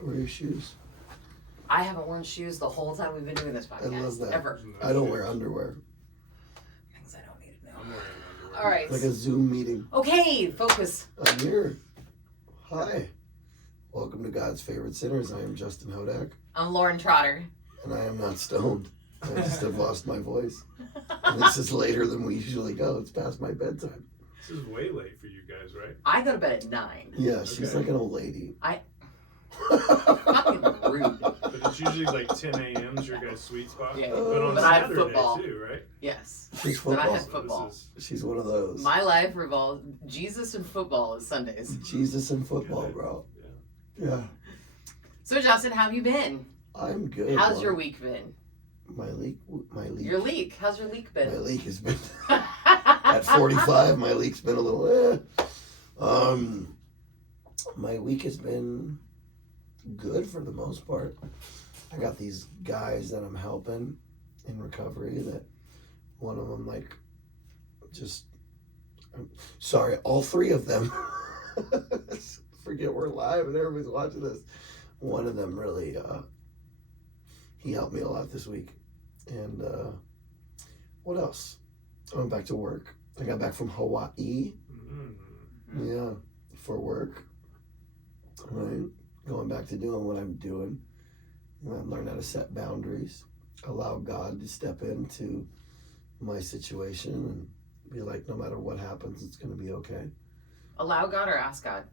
Where are your shoes? I haven't worn shoes the whole time we've been doing this podcast. I love that. Ever. I don't wear underwear. Things I don't need to know. I'm wearing underwear. All right. Like a Zoom meeting. Okay, focus. I'm here. Hi. Welcome to God's Favorite Sinners. I am Justin Hodak. I'm Lauren Trotter. And I am not stoned. I just have lost my voice. And this is later than we usually go. It's past my bedtime. This is way late for you guys, right? I go to bed at 9. Yeah, she's like an old lady. Fucking rude. But it's usually like 10 a.m. is your guys' sweet spot. Yeah. But on But I have Saturday football. too, right? Yes. She's But I football. have football. She's one of those. My life revolves. Jesus and football is Sundays. Jesus and football, bro. Yeah. So Justin, how have you been? I'm good. How's your week been? My leak. Your leak. How's your leak been? My leak has been at 45. My leak's been a little. My week has been good for the most part. I got these guys that I'm helping in recovery. That one of them all three of them. Forget we're live and everybody's watching this. One of them really, he helped me a lot this week. And what else? I went back to work. I got back from Hawaii. Mm-hmm. Yeah, for work. Right, going back to doing what I'm doing. I learned how to set boundaries, allow God to step into my situation and be like, no matter what happens, it's going to be okay. Allow God or ask God?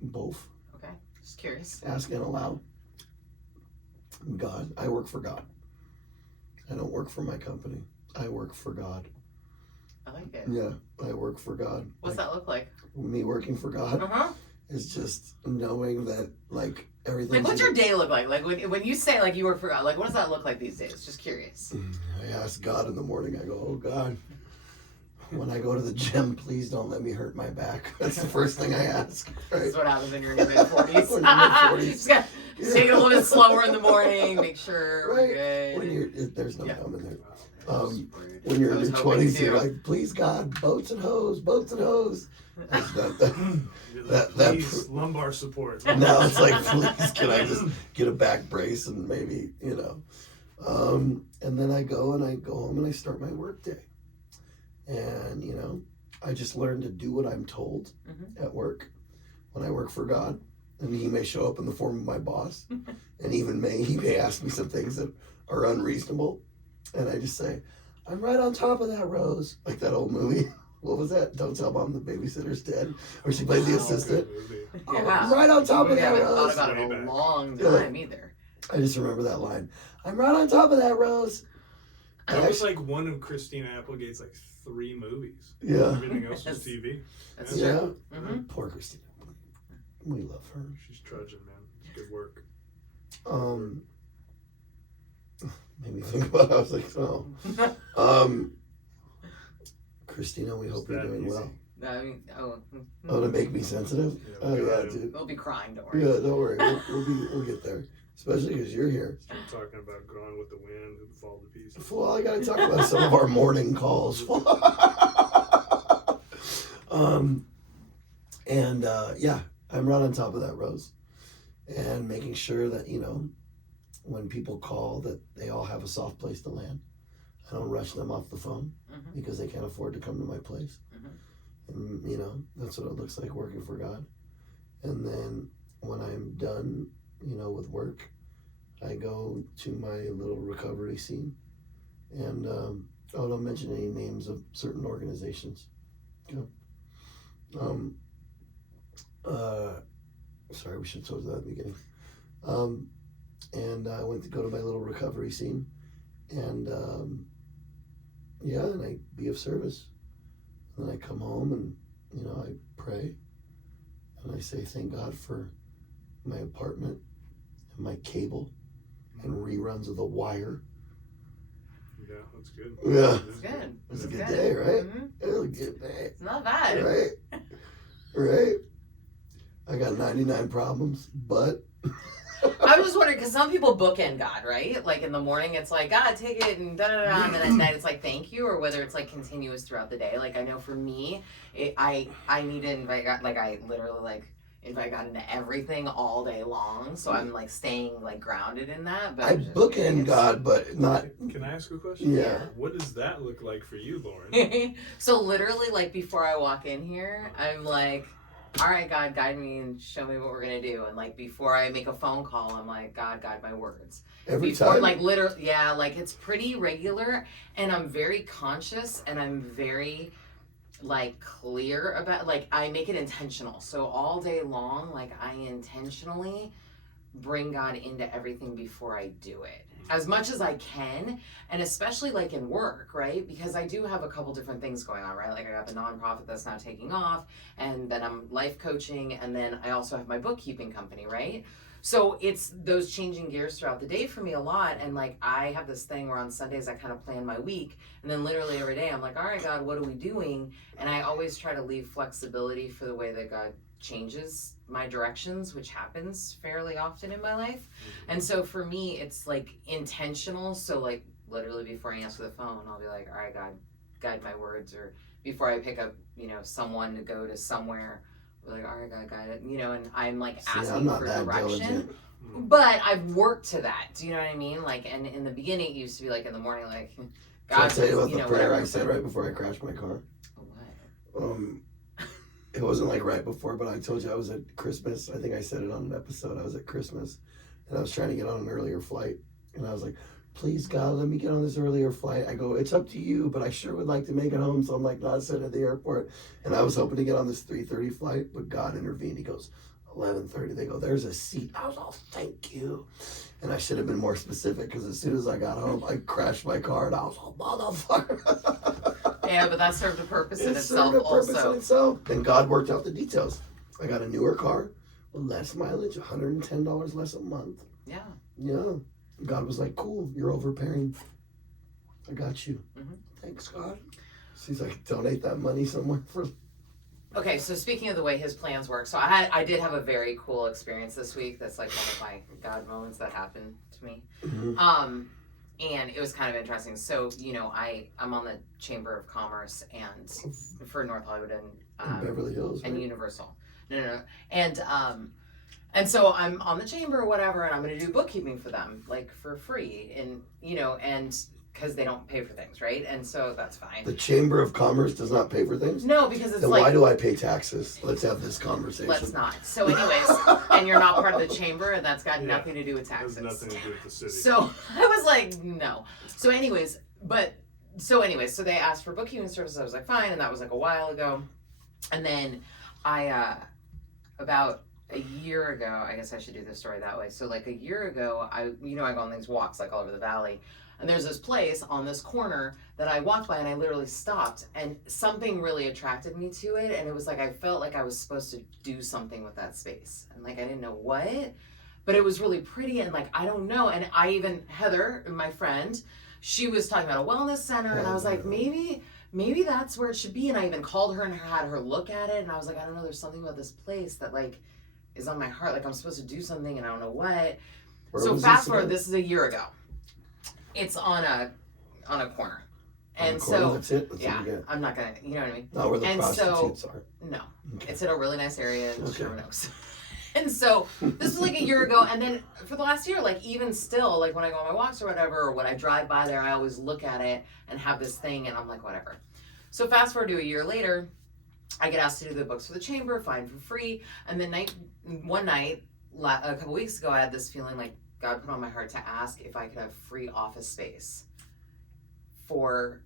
Both. Okay, just curious. Ask and allow. God. I work for God. I don't work for my company. I work for God. I like it. Yeah, I work for God. What's that look like? Me working for God is just knowing that, like, everything. Like, what's your day look like? Like, when you say, like, you work for God, like, what does that look like these days? Just curious. I ask God in the morning, I go, oh, God, when I go to the gym, please don't let me hurt my back. That's the first thing I ask. Right? This is what happens when you're in your mid-40s. When you're mid-40s. Just gotta take it a little bit slower in the morning, make sure we're good. When there's no gum in there. Rude. When you're I in was your hoping 20s, you're to. like, please God, boats and hose, boats and hose. It's not that, Please, lumbar support. now it's like, please, can I just get a back brace and maybe, and then I go home and I start my work day. And, I just learned to do what I'm told at work when I work for God. And he may show up in the form of my boss. And he may ask me some things that are unreasonable. And I just say, I'm right on top of that, Rose. Like that old movie. What was that? Don't Tell Mom the Babysitter's Dead. Where she played the assistant. Oh, I'm right on top of I that, haven't Rose. thought about it in a long time either. I just remember that line. I'm right on top of that, Rose. That was like one of Christina Applegate's like 3 movies. Yeah. Everything else was TV. That's Yeah. true. Mm-hmm. Poor Christina. We love her. She's trudging, man. Good work. Made me think about it. I was like, Christina, we hope you're doing well. To make me sensitive? Yeah, Oh yeah, dude. We'll be crying, don't worry. Yeah, don't worry. We'll get there. Especially because you're here. Start talking about Gone with the Wind and Fall to Pieces. Well, I gotta talk about some of our morning calls. Yeah, I'm right on top of that, Rose. And making sure that, when people call, that they all have a soft place to land. I don't rush them off the phone because they can't afford to come to my place. And, that's what it looks like working for God. And then when I'm done, with work, I go to my little recovery scene. And I don't mention any names of certain organizations. Sorry, we should have told you that at the beginning. And I went to go to my little recovery scene. And and I be of service. And then I come home and, I pray. And I say, thank God for my apartment and my cable and reruns of The Wire. Yeah, that's good. Yeah. It's good. It was a good day, right? Mm-hmm. It was a good day. It's not bad. Right? Right? I got 99 problems, but... I was just wondering, because some people bookend God, right? Like in the morning, it's like, God, take it, and da-da-da, and then at night, it's like, thank you, or whether it's like continuous throughout the day. Like, I know for me, I need to invite God, like, I literally, like, invite God into everything all day long. So I'm like staying like grounded in that. But I bookend God, but not. Can I ask a question? Yeah. What does that look like for you, Lauren? So literally, like before I walk in here, I'm like, all right, God, guide me and show me what we're gonna do. And like before I make a phone call, I'm like, God, guide my words. Every Before, time? like literally, yeah, like it's pretty regular, and I'm very conscious, and I'm very like clear about, like I make it intentional. So all day long, like I intentionally bring God into everything before I do it, as much as I can, and especially like in work, right? Because I do have a couple different things going on, right? Like I got the nonprofit that's now taking off, and then I'm life coaching, and then I also have my bookkeeping company, right? So it's those changing gears throughout the day for me a lot. And like I have this thing where on Sundays I kind of plan my week, and then literally every day I'm like, all right, God, what are we doing? And I always try to leave flexibility for the way that God changes my directions, which happens fairly often in my life. And so for me, it's like intentional. So like literally before I answer the phone, I'll be like, all right, God, guide my words. Or before I pick up, someone to go to somewhere, we're like, all right, God, guide it, and I'm like asking for direction. Diligent. But I've worked to that. Do you know what I mean? Like, and in the beginning, it used to be like in the morning, like, God, Can I tell you about the prayer whatever. I said right before I crashed my car? What? It wasn't like right before, but I told you I was at Christmas. I think I said it on an episode. I was at Christmas, and I was trying to get on an earlier flight, and I was like, please, God, let me get on this earlier flight. I go, it's up to you, but I sure would like to make it home. So I'm like, not sitting at the airport, and I was hoping to get on this 3:30 flight, but God intervened. He goes, 11:30. They go, there's a seat. I was all, thank you. And I should have been more specific, because as soon as I got home, I crashed my car, and I was all, motherfucker. Yeah, but that served a purpose in It itself served a purpose also. in itself. And God worked out the details. I got a newer car with less mileage, $110 less a month. Yeah. Yeah. God was like, cool, you're overpaying. I got you. Mm-hmm. Thanks, God. So he's like, donate that money somewhere for. Okay, so speaking of the way his plans work, so I did have a very cool experience this week. That's like one of my God moments that happened to me. Mm-hmm. And it was kind of interesting. So, I'm on the Chamber of Commerce and for North Hollywood and Beverly Hills, right? and Universal. No. And so I'm on the chamber or whatever, and I'm going to do bookkeeping for them, like for free, and and because they don't pay for things, right? And so that's fine. The Chamber of Commerce does not pay for things? No, because it's then like, why do I pay taxes? Let's have this conversation. Let's not. So anyways, and you're not part of the chamber, and that's got nothing to do with taxes. It has nothing to do with the city. So I was like, no. So anyways, so they asked for bookkeeping services. I was like, fine, and that was like a while ago. And then I, about a year ago, I guess I should do this story that way. So like a year ago, I go on these walks like all over the valley. And there's this place on this corner that I walked by, and I literally stopped, and something really attracted me to it. And it was like, I felt like I was supposed to do something with that space. And like, I didn't know what, but it was really pretty. And like, I don't know. And Heather, my friend, she was talking about a wellness center. And I was like, maybe that's where it should be. And I even called her and had her look at it. And I was like, I don't know. There's something about this place that like is on my heart. Like I'm supposed to do something and I don't know what. So fast forward, this is a year ago. It's on a corner. And so, that's it? Yeah, I'm not gonna, you know what I mean? Not where the prostitutes are. No, okay. It's in a really nice area in Sherman Oaks. And so this was like a year ago, and then for the last year, like even still, like when I go on my walks or whatever, or when I drive by there, I always look at it and have this thing, and I'm like, whatever. So fast forward to a year later, I get asked to do the books for the chamber, fine for free, and then one night, a couple weeks ago, I had this feeling like God put on my heart to ask if I could have free office space for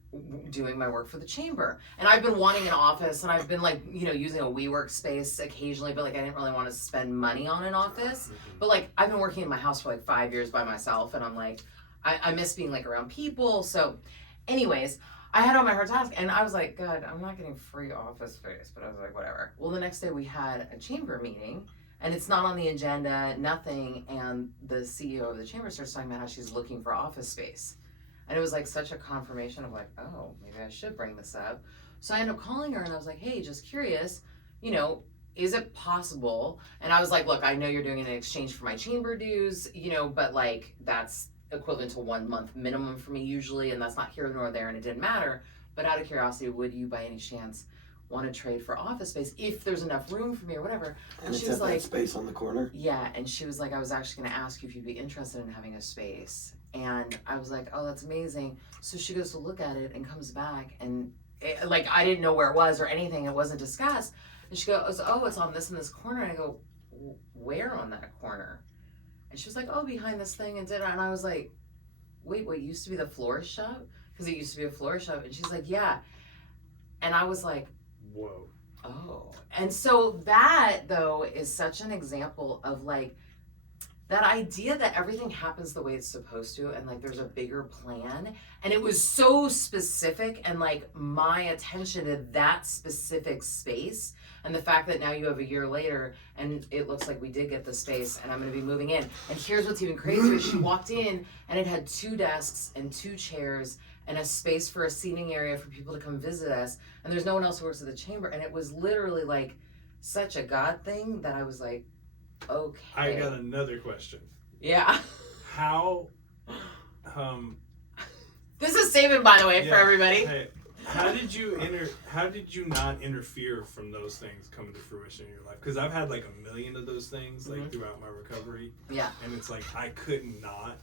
doing my work for the chamber. And I've been wanting an office, and I've been like, using a WeWork space occasionally, but like I didn't really want to spend money on an office. But like I've been working in my house for like 5 years by myself, and I'm like, I miss being like around people. So anyways, I had on my heart to ask, and I was like, God, I'm not getting free office space, but I was like, whatever. Well, the next day we had a chamber meeting, and it's not on the agenda, nothing. And the CEO of the chamber starts talking about how she's looking for office space. And it was like such a confirmation of like, oh, maybe I should bring this up. So I ended up calling her, and I was like, hey, just curious, is it possible? And I was like, look, I know you're doing it in exchange for my chamber dues, but like that's equivalent to 1 month minimum for me usually, and that's not here nor there, and it didn't matter. But out of curiosity, would you by any chance want to trade for office space if there's enough room for me or whatever. And she it's was at like, that space on the corner? yeah. And she was like, I was actually going to ask you if you'd be interested in having a space. And I was like, oh, that's amazing. So she goes to look at it and comes back, and like, I didn't know where it was or anything. It wasn't discussed. And she goes, oh, it's on this and this corner. And I go, where on that corner? And she was like, oh, behind this thing. And I was like, wait, what used to be the florist shop? Because it used to be a florist shop. And she's like, yeah. And I was like, whoa. Oh. And so that, though, is such an example of like that idea that everything happens the way it's supposed to, and like there's a bigger plan. And it was so specific, and like my attention to that specific space, and the fact that now you have a year later and it looks like we did get the space and I'm going to be moving in. And here's what's even crazier: she walked in and it had 2 desks and 2 chairs and a space for a seating area for people to come visit us, and there's no one else who works at the chamber. And it was literally like such a God thing that I was like, okay. I got another question. Yeah. How this is Sabyn, by the way, yeah, for everybody. Hey, how did you not interfere from those things coming to fruition in your life? Because I've had like a million of those things like throughout my recovery. Yeah. And it's like I could not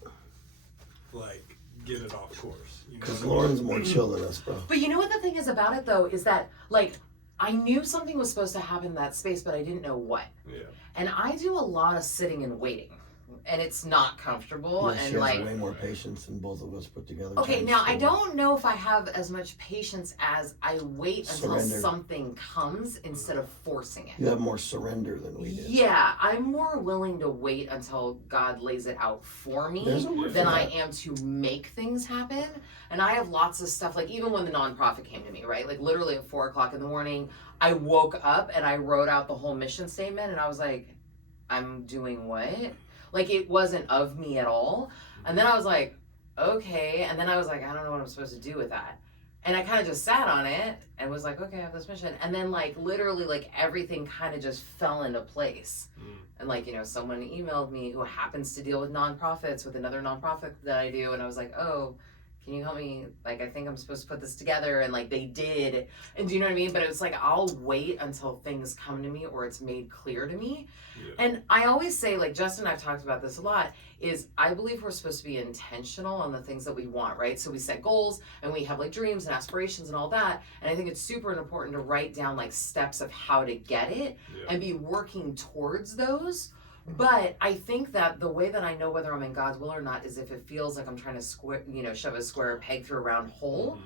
like get it off course. Because Lauren's more chill than us, bro. But you know what the thing is about it, though, is that like I knew something was supposed to happen in that space, but I didn't know what. Yeah. And I do a lot of sitting and waiting, and it's not comfortable. Yeah, and she like, has way more patience than both of us put together. okay, now I don't know if I have as much patience as I wait until Surrender. something comes instead of forcing it. You have more surrender than we do. Yeah, I'm more willing to wait until God lays it out for me There's a word for than I that. am to make things happen. And I have lots of stuff, like even when the nonprofit came to me, right? Like literally at 4 o'clock in the morning, I woke up and I wrote out the whole mission statement, and I was like, I'm doing what? Like it wasn't of me at all. And then I was like, okay. And then I was like, I don't know what I'm supposed to do with that. And I kind of just sat on it and was like, okay, I have this mission. And then like literally like everything kind of just fell into place. And like, you know, someone emailed me who happens to deal with nonprofits with another nonprofit that I do. And I was like, oh, can you help me? Like, I think I'm supposed to put this together. And like they did. And do you know what I mean? But it was like, I'll wait until things come to me or it's made clear to me. Yeah. And I always say, like Justin and I've talked about this a lot, is I believe we're supposed to be intentional on the things that we want, right? So we set goals and we have like dreams and aspirations and all that. And I think it's super important to write down like steps of how to get it and be working towards those. But I think that the way that I know whether I'm in God's will or not is if it feels like I'm trying to shove a square peg through a round hole,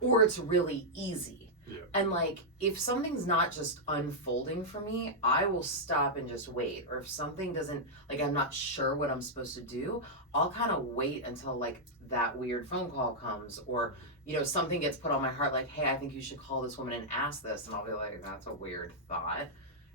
or it's really easy. Yeah. And like, if something's not just unfolding for me, I will stop and just wait. Or if something doesn't, like I'm not sure what I'm supposed to do, I'll kind of wait until like that weird phone call comes, or, you know, something gets put on my heart like, hey, I think you should call this woman and ask this. And I'll be like, that's a weird thought,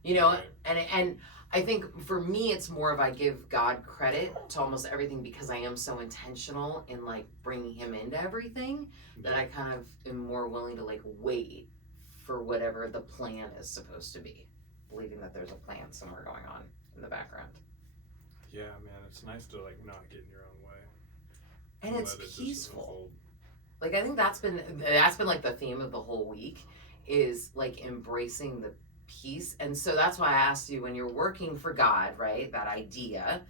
you know? Right. And I think for me, it's more of I give God credit to almost everything because I am so intentional in like bringing him into everything that I kind of am more willing to like wait for whatever the plan is supposed to be, believing that there's a plan somewhere going on in the background. Yeah, man, it's nice to like not get in your own way. And it's peaceful. Like I think that's been like the theme of the whole week is like embracing the peace. And so that's why I asked you, when you're working for God, right, that idea,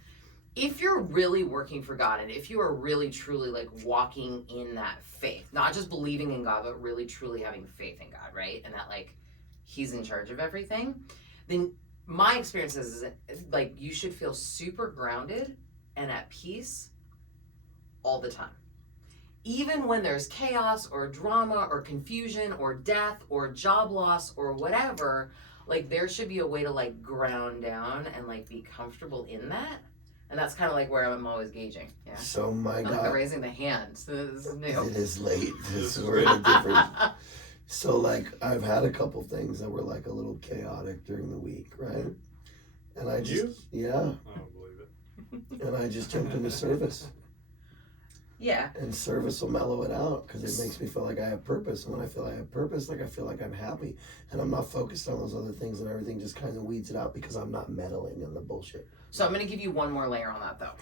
if you're really working for God and if you are really truly like walking in that faith, not just believing in God, but really truly having faith in God, right, and that like he's in charge of everything, then my experience is like you should feel super grounded and at peace all the time. Even when there's chaos or drama or confusion or death or job loss or whatever, like there should be a way to like ground down and like be comfortable in that. And that's kind of like where I'm always gauging. Yeah. So my God. Like raising the hand. So this is new. It is late. We're in a different. So like I've had a couple things that were like a little chaotic during the week, right? And I just I don't believe it. And I just jumped into service. Yeah. And service will mellow it out because it makes me feel like I have purpose. And when I feel I have purpose, like I feel like I'm happy. And I'm not focused on those other things, and everything just kind of weeds it out because I'm not meddling in the bullshit. So I'm going to give you one more layer on that though.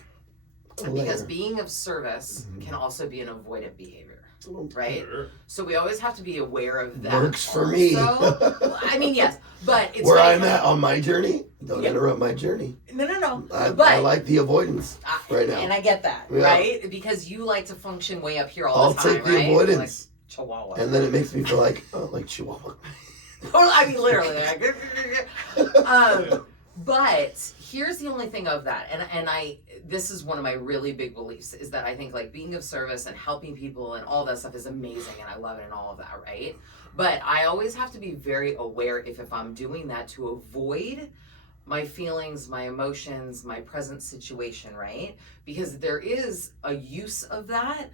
Because being of service can also be an avoidant behavior, right? Sure. So we always have to be aware of that. Works for me. Well, I mean, yes, but it's where I'm at on my journey. Don't interrupt my journey. No. I like the avoidance right now. And I get that, right? Because you like to function way up here all the time, I'll take the avoidance. Like Chihuahua. And then it makes me feel like Chihuahua. I mean, literally. But here's the only thing of that, and this is one of my really big beliefs, is that I think like being of service and helping people and all that stuff is amazing, and I love it and all of that, right? But I always have to be very aware if I'm doing that to avoid my feelings, my emotions, my present situation, right? Because there is a use of that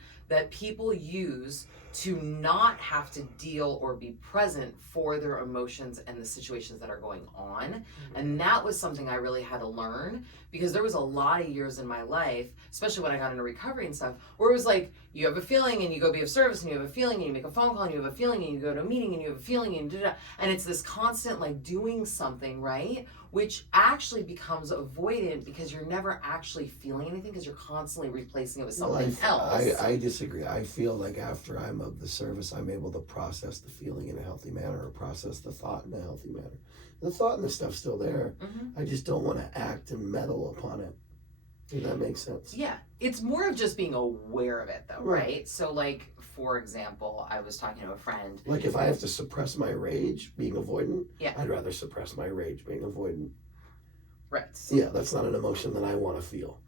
people use to not have to deal or be present for their emotions and the situations that are going on. Mm-hmm. And that was something I really had to learn, because there was a lot of years in my life, especially when I got into recovery and stuff, where it was like, you have a feeling and you go be of service, and you have a feeling and you make a phone call, and you have a feeling and you go to a meeting and you have a feeling and and it's this constant like doing something, right? Which actually becomes avoidant, because you're never actually feeling anything, because you're constantly replacing it with something else. I disagree. I feel like after I'm of the service, I'm able to process the feeling in a healthy manner, or process the thought in a healthy manner. The thought and the stuff's still there. Mm-hmm. I just don't want to act and meddle upon it. If that makes sense. Yeah. It's more of just being aware of it, though, right? So, like, for example, I was talking to a friend. Like, if I have to suppress my rage being avoidant, I'd rather suppress my rage being avoidant. Right. Yeah, that's not an emotion that I want to feel.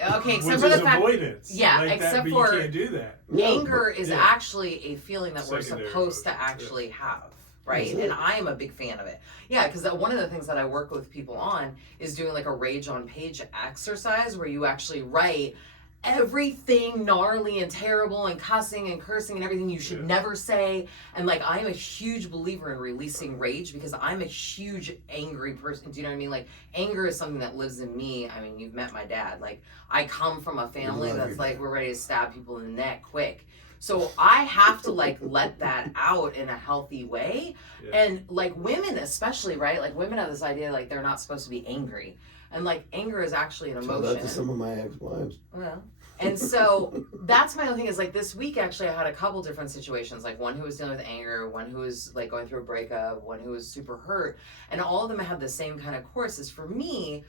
Okay, except for the fact, avoidance. Yeah, like except that, for you can't do that. Anger is actually a feeling that we're supposed to actually have, right? And I am a big fan of it. Yeah, because one of the things that I work with people on is doing like a rage on page exercise, where you actually write everything gnarly and terrible and cussing and cursing and everything you should never say. And like, I'm a huge believer in releasing rage, because I'm a huge angry person. Do you know what I mean? Like, anger is something that lives in me. I mean, you've met my dad. Like, I come from a family that's like, we're ready to stab people in the neck quick. So I have to like let that out in a healthy way. And like women especially, right? Like, women have this idea like they're not supposed to be angry. And like, anger is actually an emotion. Tell that to some of my ex-wives. Well, and so that's my own thing, is like this week actually I had a couple different situations, like one who was dealing with anger, one who was like going through a breakup, one who was super hurt, and all of them had the same kind of course. Is for me,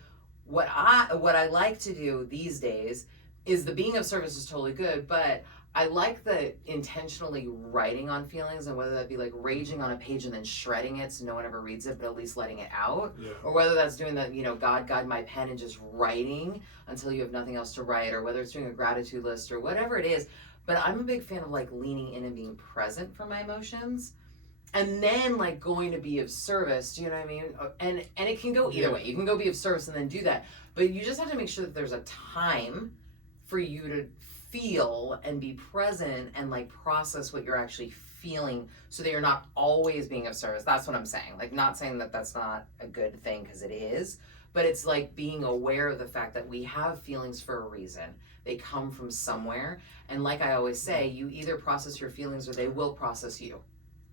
what I like to do these days is the being of service is totally good, but I like the intentionally writing on feelings, and whether that be like raging on a page and then shredding it so no one ever reads it, but at least letting it out. Or whether that's doing the, God guide my pen and just writing until you have nothing else to write, or whether it's doing a gratitude list or whatever it is. But I'm a big fan of like leaning in and being present for my emotions, and then like going to be of service. Do you know what I mean? And it can go either way. You can go be of service and then do that, but you just have to make sure that there's a time for you to feel and be present and like process what you're actually feeling, so that you're not always being of service. That's what I'm saying. Like, not saying that that's not a good thing, because it is, but it's like being aware of the fact that we have feelings for a reason. They come from somewhere, and like I always say, you either process your feelings or they will process you,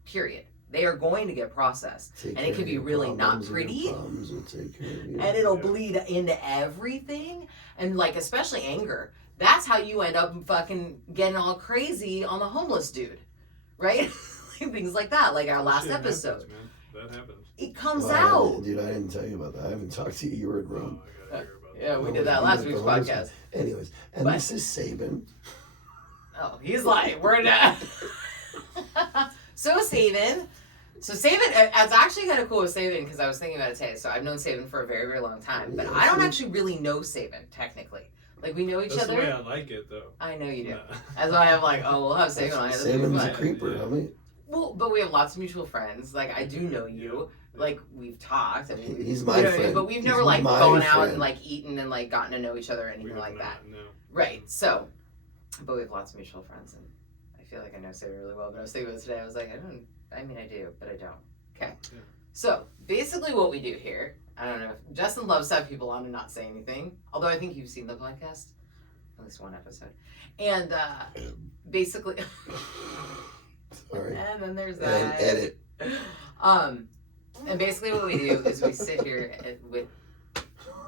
period. They are going to get processed, and it can be really not pretty, and it'll bleed into everything. And like, especially anger, that's how you end up fucking getting all crazy on the homeless dude, right? Things like that, like our last episode. Happens, man. That happens. It comes out. Dude, I didn't tell you about that. I haven't talked to you. You were in Rome. Oh, I gotta hear about that. Yeah, we did that last week's podcast. Anyways, and this is Sabyn. Oh, he's like, we're not. So Sabyn, it's actually kind of cool with Sabyn, because I was thinking about it today. So I've known Sabyn for a very, very long time, but I don't actually really know Sabyn, technically. Like, we know each other. That's the way I like it, though. I know you do. No. That's why I'm like, oh, we'll have Sabyn on. Sabyn's a creeper, homie. Well, but we have lots of mutual friends. Like, I do know you. Like, we've talked. I mean, he's my friend. But we've never like gone out and like eaten and like gotten to know each other or anything like that. No. Right. So, but we have lots of mutual friends, and I feel like I know Sabyn really well. But I was thinking about it today. I was like, I do, but I don't. Okay. Yeah. So basically, what we do here, I don't know. Justin loves to have people on and not say anything. Although I think you've seen the podcast, at least one episode, and basically. Sorry. And then there's that. And edit. And basically what we do is we sit here with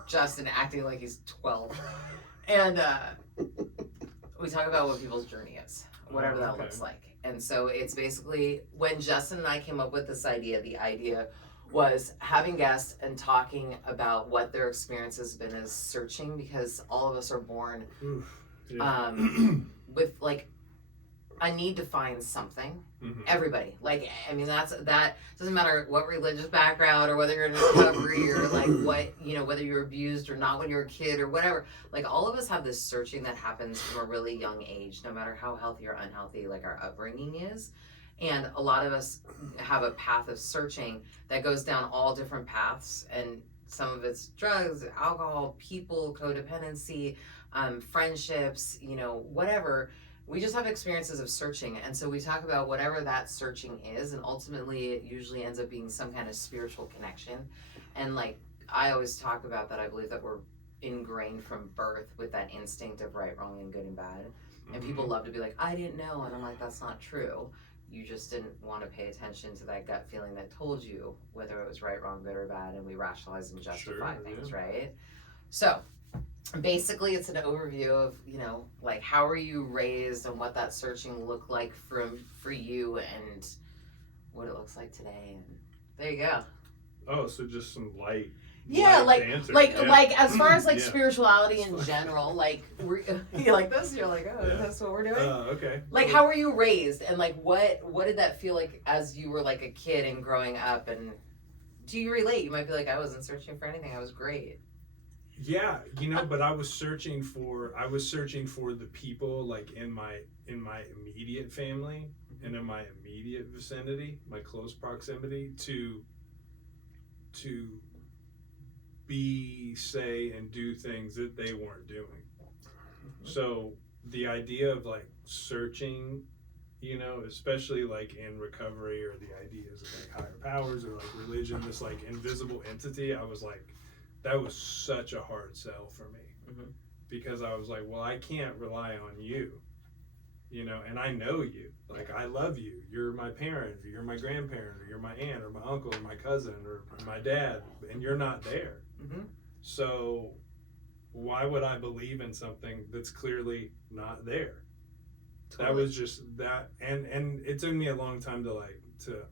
Justin acting like he's 12. And we talk about what people's journey is, whatever that okay. looks like. And so it's basically when Justin and I came up with this idea, the idea was having guests and talking about what their experience has been as searching, because all of us are born with like a need to find something. Everybody, like, I mean, that doesn't matter what religious background or whether you're in recovery or like what, you know, whether you're abused or not when you're a kid or whatever. Like, all of us have this searching that happens from a really young age, no matter how healthy or unhealthy like our upbringing is. And a lot of us have a path of searching that goes down all different paths, and some of it's drugs, alcohol, people, codependency, friendships, you know, whatever. We just have experiences of searching, and so we talk about whatever that searching is, and ultimately it usually ends up being some kind of spiritual connection. And like I always talk about that, I believe that we're ingrained from birth with that instinct of right, wrong, and good and bad. And people love to be like, I didn't know, and I'm like, that's not true. You just didn't want to pay attention to that gut feeling that told you whether it was right, wrong, good, or bad, and we rationalize and justify things, right? So basically it's an overview of, you know, like how are you raised and what that searching looked like for you and what it looks like today, and there you go. Oh, so just some light. Yeah, light like as far as like Yeah. spirituality in general, like you like this, you're like, oh, Yeah. that's what we're doing. Okay. Like, how were you raised, and like what did that feel like as you were like a kid and growing up, and do you relate? You might be like, I wasn't searching for anything, I was great. Yeah, you know, but I was searching for the people like in my immediate family and in my immediate vicinity, my close proximity to be, say, and do things that they weren't doing. So the idea of like searching, you know, especially like in recovery, or the ideas of like higher powers or like religion, this like invisible entity, I was like, that was such a hard sell for me, because I was like, well, I can't rely on you, you know, and I know you, like, I love you, you're my parent, or you're my grandparent, or you're my aunt, or my uncle, or my cousin, or my dad, and you're not there. So why would I believe in something that's clearly not there? Totally. That was just that, and it took me a long time to like to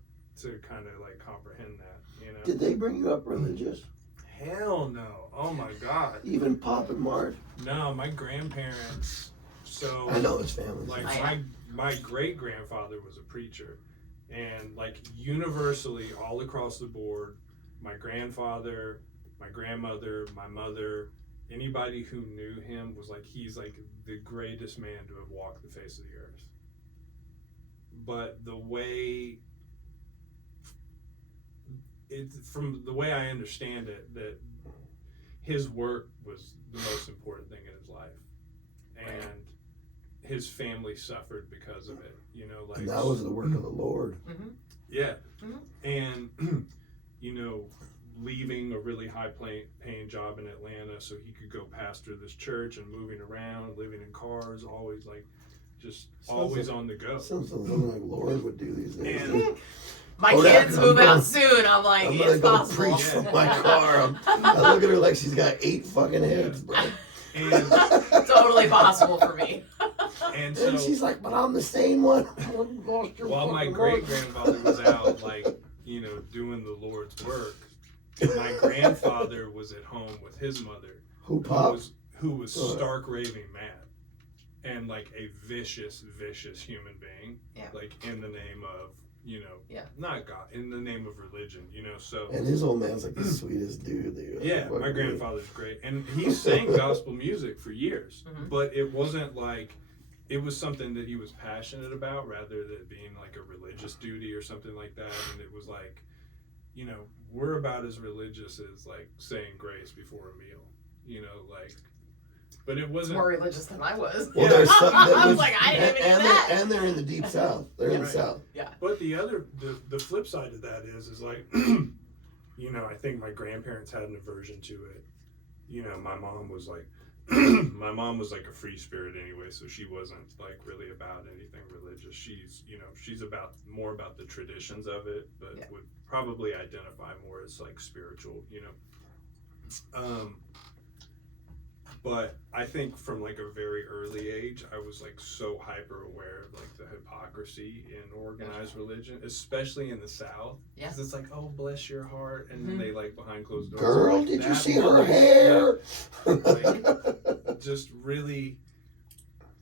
kind of like comprehend that, you know. Did they bring you up religious? Hell no. Oh my God. Even Pop and Mart? No, my grandparents. So I know his family. Like my great grandfather was a preacher, and like universally all across the board, my grandfather, my grandmother, my mother, anybody who knew him was like, he's like the greatest man to have walked the face of the earth. But the way from the way I understand it, that his work was the most important thing in his life, and his family suffered because of it, you know, like, and that was the work of the Lord. Yeah. And you know, leaving a really high paying job in Atlanta so he could go pastor this church, and moving around, living in cars, always like just always on the go. Sounds something like Lord would do these days. And my kids move out soon. I'm like, I'm it's gonna possible. go preach from my car. I look at her like she's got 8 fucking heads, bro. And totally possible for me. And so she's like, but I'm the same one. While my great grandfather was out, like, you know, doing the Lord's work, my grandfather was at home with his mother, who was stark raving mad, and like a vicious human being, like in the name of, you know, not God, in the name of religion, you know. So, and his old man's like the sweetest dude. Yeah, my grandfather's great, and he sang gospel music for years, but it wasn't like, it was something that he was passionate about, rather than being like a religious duty or something like that. And it was like, you know, we're about as religious as like saying grace before a meal, you know, like. But it wasn't more religious than I was. Well, there's I was like, I didn't even do that. And they're in the deep south. They're in the south. Yeah. But the flip side of that is like, you know, I think my grandparents had an aversion to it. You know, my mom was like, a free spirit anyway, so she wasn't like really about anything religious. She's, you know, she's more about the traditions of it, but would probably identify more as like spiritual, you know. But I think from like a very early age, I was like so hyper aware of like the hypocrisy in organized religion, especially in the South. Yeah. Because it's like, oh, bless your heart. And then they like behind closed doors. Girl, like, did you that see her woman- hair? Like, just really,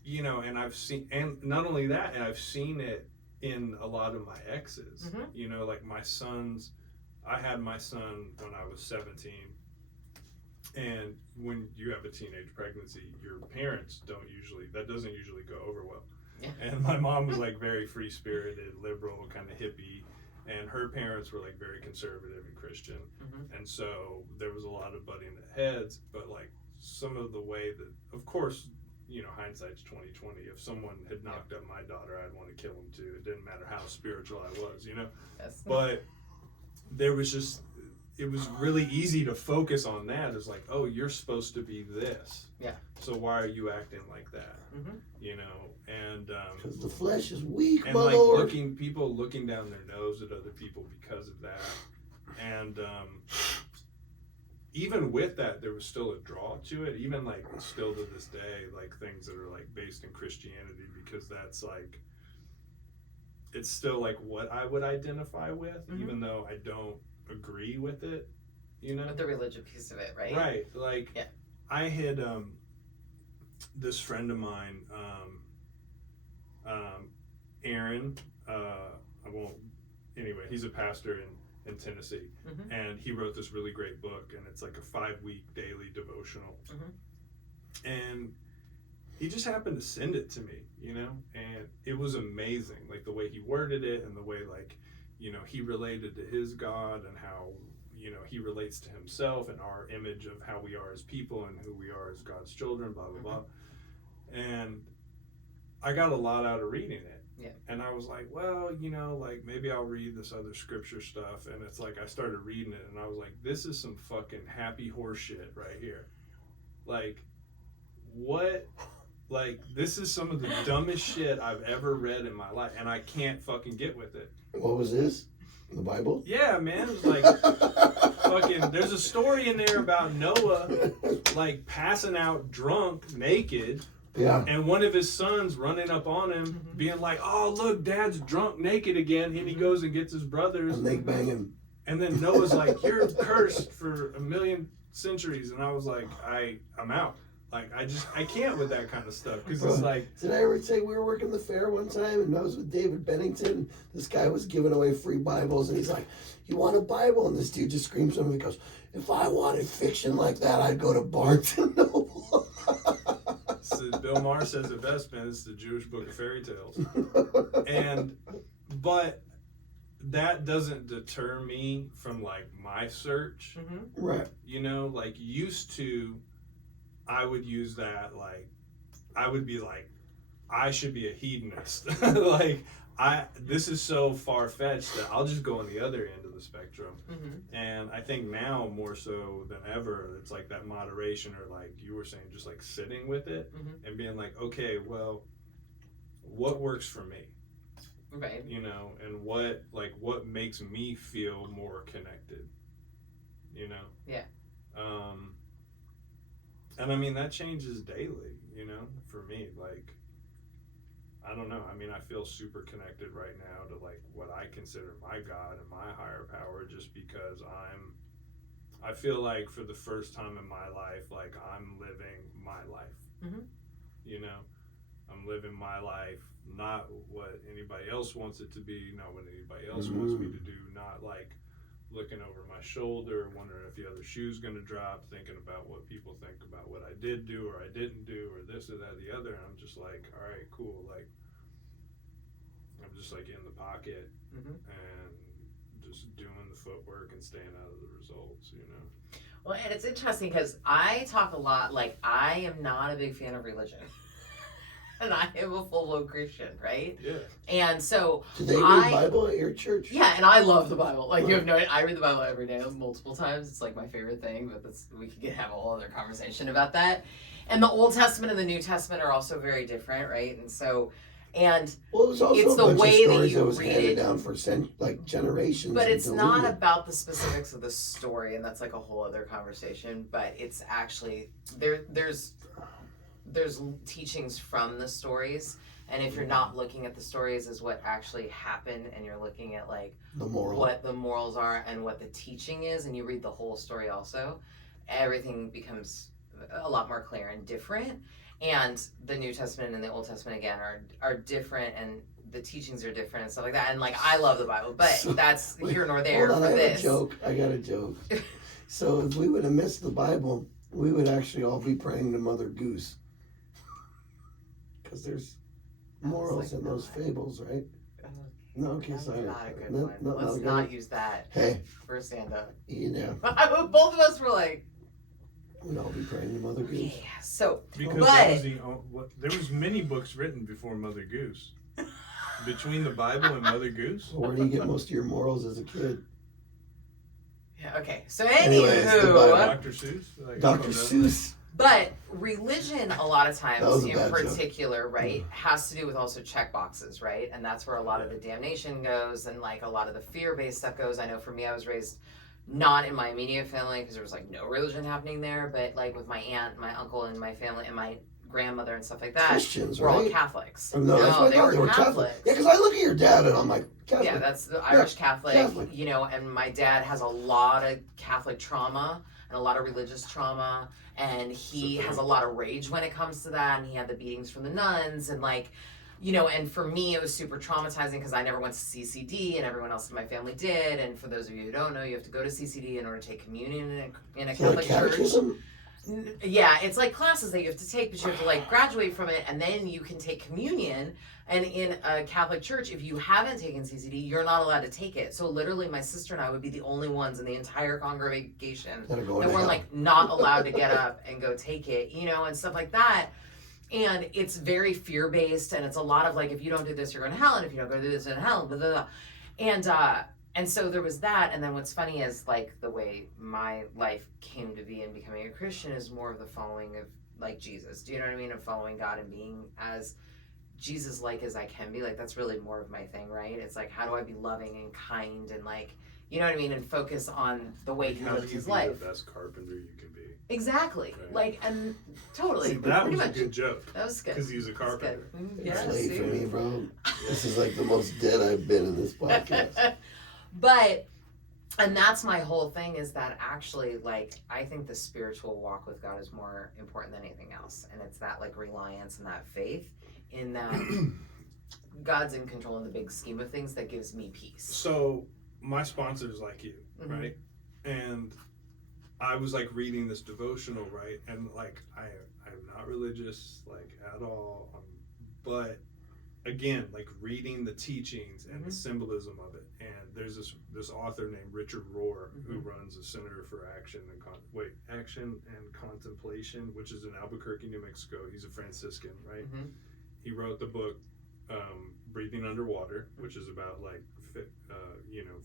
you know, and I've seen, and not only that, and I've seen it in a lot of my exes. You know, like my sons, I had my son when I was 17. And when you have a teenage pregnancy, your parents that doesn't usually go over well. Yeah. And my mom was like very free spirited, liberal, kind of hippie. And her parents were like very conservative and Christian. And so there was a lot of butting heads, but like some of the way that, of course, you know, hindsight's 20/20. If someone had knocked up my daughter, I'd want to kill him too. It didn't matter how spiritual I was, you know? Yes. But there was just, it was really easy to focus on that as like, oh, you're supposed to be this. Yeah. So why are you acting like that? You know, and Because the flesh is weak, and my like Lord. people looking down their nose at other people because of that. And even with that, there was still a draw to it. Even like still to this day, like things that are like based in Christianity, because that's like, it's still like what I would identify with, even though I don't agree with it, you know? With the religion piece of it, right? Right. Like, yeah. I had this friend of mine, Aaron, anyway, he's a pastor in Tennessee, and he wrote this really great book, and it's like a 5-week daily devotional. And he just happened to send it to me, you know, and it was amazing, like the way he worded it and the way, like, you know, he related to his God and how, you know, he relates to himself and our image of how we are as people and who we are as God's children, blah, blah, blah. And I got a lot out of reading it. Yeah. And I was like, well, you know, like maybe I'll read this other scripture stuff. And it's like, I started reading it and I was like, this is some fucking happy horse shit right here. Like, what? Like, this is some of the dumbest shit I've ever read in my life. And I can't fucking get with it. What was this? The Bible? Yeah, man. It was like, fucking, there's a story in there about Noah, like, passing out drunk, naked. Yeah. And one of his sons running up on him, being like, oh, look, Dad's drunk, naked again. And he goes and gets his brothers. And they bang him. And then Noah's like, you're cursed for 1,000,000 centuries. And I was like, I'm out. Like, I can't with that kind of stuff. Because it's like... Did I ever say we were working the fair one time and I was with David Bennington? This guy was giving away free Bibles and he's like, you want a Bible? And this dude just screams at him and goes, if I wanted fiction like that, I'd go to Barnes & Noble. So Bill Maher says it best, man. It's the Jewish book of fairy tales. But that doesn't deter me from, like, my search. Right. You know, like, used to... I would use that, like, I would be like, I should be a hedonist. Like, this is so far-fetched that I'll just go on the other end of the spectrum. And I think now, more so than ever, it's like that moderation, or like you were saying, just like sitting with it and being like, okay, well, what works for me? Right. You know, and what makes me feel more connected, you know? Yeah. And I mean, that changes daily, you know, for me. Like, I don't know. I mean, I feel super connected right now to like what I consider my God and my higher power, just because I feel like for the first time in my life, like I'm living my life, you know, I'm living my life, not what anybody else wants it to be, not what anybody else wants me to do, not like looking over my shoulder, wondering if the other shoe's going to drop, thinking about what people think about what I did do or I didn't do or this or that or the other. And I'm just like, all right, cool. Like, I'm just like in the pocket and just doing the footwork and staying out of the results, you know? Well, and it's interesting because I talk a lot, like, I am not a big fan of religion. And I am a full-blown Christian, right? Yeah. And so Do they read Bible at your church? Yeah, and I love the Bible. Like, you have no idea. I read the Bible every day, multiple times. It's like my favorite thing, but we could have a whole other conversation about that. And the Old Testament and the New Testament are also very different, right? And so, And well, there's also it's a the bunch way of that stories you that was read handed it. down for generations. But it's not deleted. about the specifics of the story, and that's like a whole other conversation. But it's actually there's teachings from the stories, and if you're not looking at the stories as what actually happened, and you're looking at like what the morals are and what the teaching is, and you read the whole story also, everything becomes a lot more clear and different. And the New Testament and the Old Testament again are different, and the teachings are different and stuff like that. And like I love the Bible, but that's here nor there hold on, for this. I got a joke. So if we would have missed the Bible, we would actually all be praying to Mother Goose. Because there's morals in those fables, right? No, okay, sorry. Not a good one. Let's not use that. Hey. For stand-up. You know. Both of us were like, we'd all be praying to Mother Goose. Yeah, so, because that was there was many books written before Mother Goose. Between the Bible and Mother Goose. Well, where do you get most of your morals as a kid? Yeah, okay. So Anyways, Dr. Seuss? Like, Dr. Seuss. But religion, a lot of times, in particular, joke. right, has to do with also check boxes, right? And that's where a lot of the damnation goes, and like a lot of the fear-based stuff goes. I know for me, I was raised not in my immediate family because there was like no religion happening there, but like with my aunt, my uncle, and my family, and my grandmother and stuff like that, Christians, we're right? all Catholics. No, they were Catholic. Yeah, because I look at your dad and I'm like, Catholic. Yeah, that's the Irish Catholic, you know, and my dad has a lot of Catholic trauma and a lot of religious trauma, and he has a lot of rage when it comes to that, and he had the beatings from the nuns, and like, you know, and for me it was super traumatizing because I never went to CCD and everyone else in my family did, and for those of you who don't know, you have to go to CCD in order to take communion in a Catholic church. Yeah, it's like classes that you have to take, but you have to like graduate from it, and then you can take communion. And in a Catholic church, if you haven't taken CCD, you're not allowed to take it. So literally, my sister and I would be the only ones in the entire congregation that were like not allowed to get up and go take it, you know, and stuff like that. And it's very fear-based, and it's a lot of like, if you don't do this, you're going to hell, and if you don't go do this, you're going to hell, blah, blah, blah. And so there was that, and then what's funny is like the way my life came to be in becoming a Christian is more of the following of like Jesus. Do you know what I mean? Of following God and being as Jesus-like as I can be. Like that's really more of my thing, right? It's like, how do I be loving and kind and like, you know what I mean? And focus on the way he lived his life. The best carpenter you can be. Exactly. Right. Like, and totally. See, that was a good joke. That was good. Because he's a carpenter. It's late for me, bro. This is like the most dead I've been in this podcast. But, and that's my whole thing is that actually, like, I think the spiritual walk with God is more important than anything else. And it's that, like, reliance and that faith in that God's in control in the big scheme of things that gives me peace. So, my sponsor's like you, right? And I was, like, reading this devotional, right? And, like, I'm not religious, like, at all. But, again, like, reading the teachings and the symbolism of it. And there's this author named Richard Rohr who runs a Center for Action and Contemplation, which is in Albuquerque, New Mexico. He's a Franciscan, right? He wrote the book Breathing Underwater, which is about like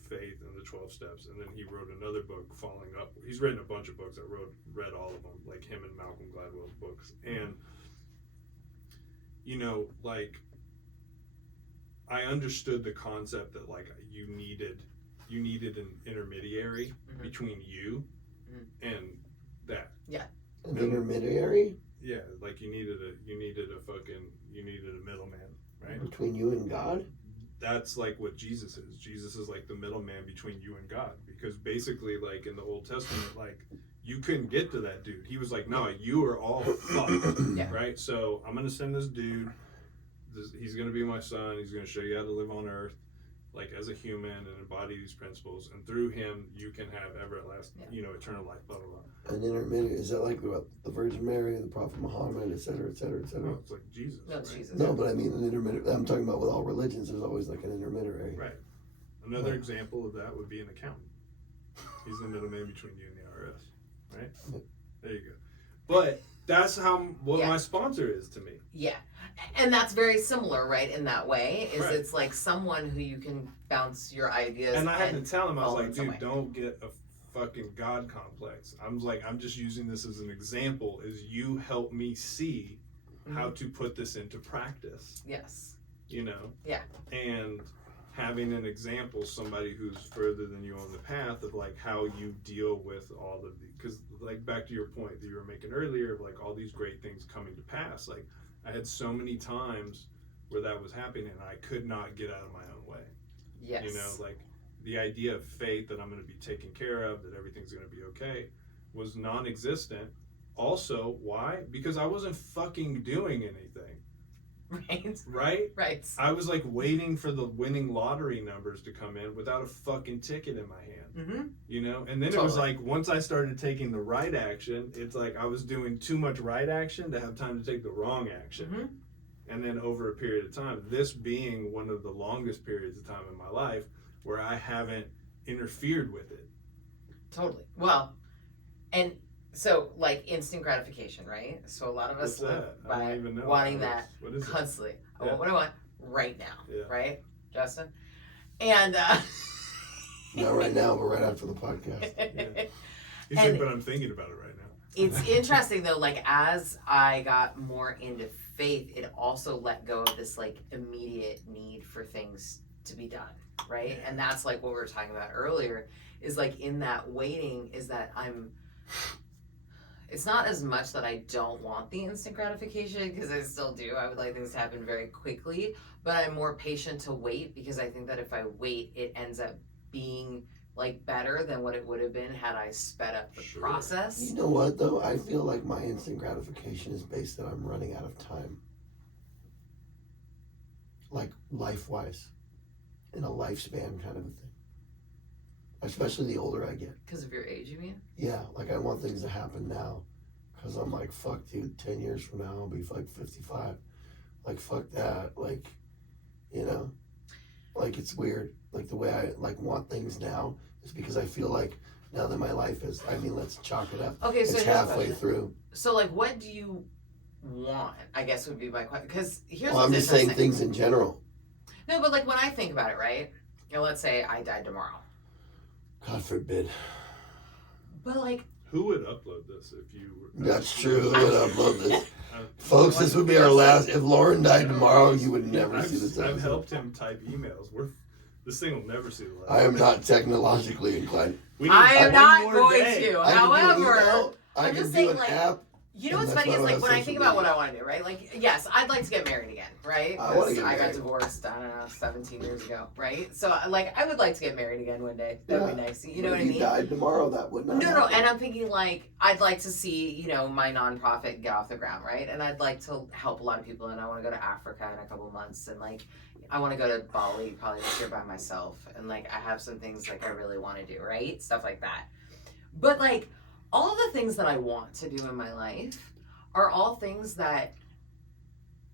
faith and the 12 steps. And then he wrote another book following up. He's written a bunch of books. I read all of them, like him and Malcolm Gladwell's books. And like, I understood the concept that like you needed an intermediary between you and that. Yeah. An intermediary? Yeah, like you needed a middleman, right? Between you and God? That's like what Jesus is. Jesus is like the middleman between you and God. Because basically, like in the Old Testament, like you couldn't get to that dude. He was like, no, you are all fucked, right? So I'm going to send this dude. He's going to be my son. He's going to show you how to live on earth, like as a human, and embody these principles. And through him, you can have everlasting, eternal life, blah, blah, blah. An intermediary, is that like the Virgin Mary, the Prophet Muhammad, et cetera, et cetera, et cetera? No, it's like Jesus. No, it's Jesus. No, but I mean an intermediary. I'm talking about with all religions, there's always like an intermediary. Right. Another example of that would be an accountant. He's the middleman between you and the IRS, right? There you go. But that's what my sponsor is to me. Yeah. And that's very similar, right, in that way, is it's like someone who you can bounce your ideas. And I had to tell him, I was like, dude, don't get a fucking God complex. I'm just using this as an example, is you help me see how to put this into practice. Yes. you know? Yeah. And having an example, somebody who's further than you on the path of like how you deal with all of the, because like back to your point that you were making earlier of like all these great things coming to pass. Like I had so many times where that was happening and I could not get out of my own way. Yes. You know, like the idea of faith that I'm going to be taken care of, that everything's going to be okay, was non-existent. Also, why? Because I wasn't fucking doing anything. Right? I was like waiting for the winning lottery numbers to come in without a fucking ticket in my hand. You know? And then it was like, once I started taking the right action, it's like I was doing too much right action to have time to take the wrong action. And then over a period of time, this being one of the longest periods of time in my life where I haven't interfered with it. Totally. Well, and so like instant gratification, right? So a lot of us live by wanting that constantly. I want what I want right now, right, Justin? And not right now, but right after the podcast. He's like, but I'm thinking about it right now. It's interesting though, like as I got more into faith, it also let go of this like immediate need for things to be done, right? And that's like what we were talking about earlier, is like in that waiting is that it's not as much that I don't want the instant gratification, because I still do. I would like things to happen very quickly, but I'm more patient to wait, because I think that if I wait, it ends up being like better than what it would have been had I sped up the process. You know what though? I feel like my instant gratification is based that I'm running out of time. Like life-wise. In a lifespan kind of a thing. Especially the older I get. Because of your age, you mean? Yeah, like I want things to happen now. Because I'm like, fuck dude, 10 years from now I'll be like 55. Like fuck that. Like, you know? Like it's weird. Like the way I like want things now is because I feel like now that my life is, I mean, let's chalk it up. Okay, so it's halfway through. So like what do you want? I guess would be my question. Because here's I'm just saying things in general. No, but like when I think about it, right? You know, let's say I died tomorrow. God forbid. But like, who would upload this if you were? That's true. Who would upload this? Folks, this would be our last. If Lauren died tomorrow, you would never see this episode. I've helped him type emails. This thing will never see the light. I am not technologically inclined. I am not going to. However, I'm just saying, like, app. You know what's funny is like when I think about what I want to do, right? Like, yes, I'd like to get married again, right? I got divorced, I don't know, 17 years ago, right? So like, I would like to get married again one day. That would be nice. You know what I mean? If you died tomorrow, that would not happen. No, and I'm thinking like, I'd like to see, you know, my nonprofit get off the ground, right? And I'd like to help a lot of people, and I want to go to Africa in a couple months, and like, I want to go to Bali probably this year by myself, and like, I have some things like I really want to do, right? Stuff like that. But like, all the things that I want to do in my life are all things that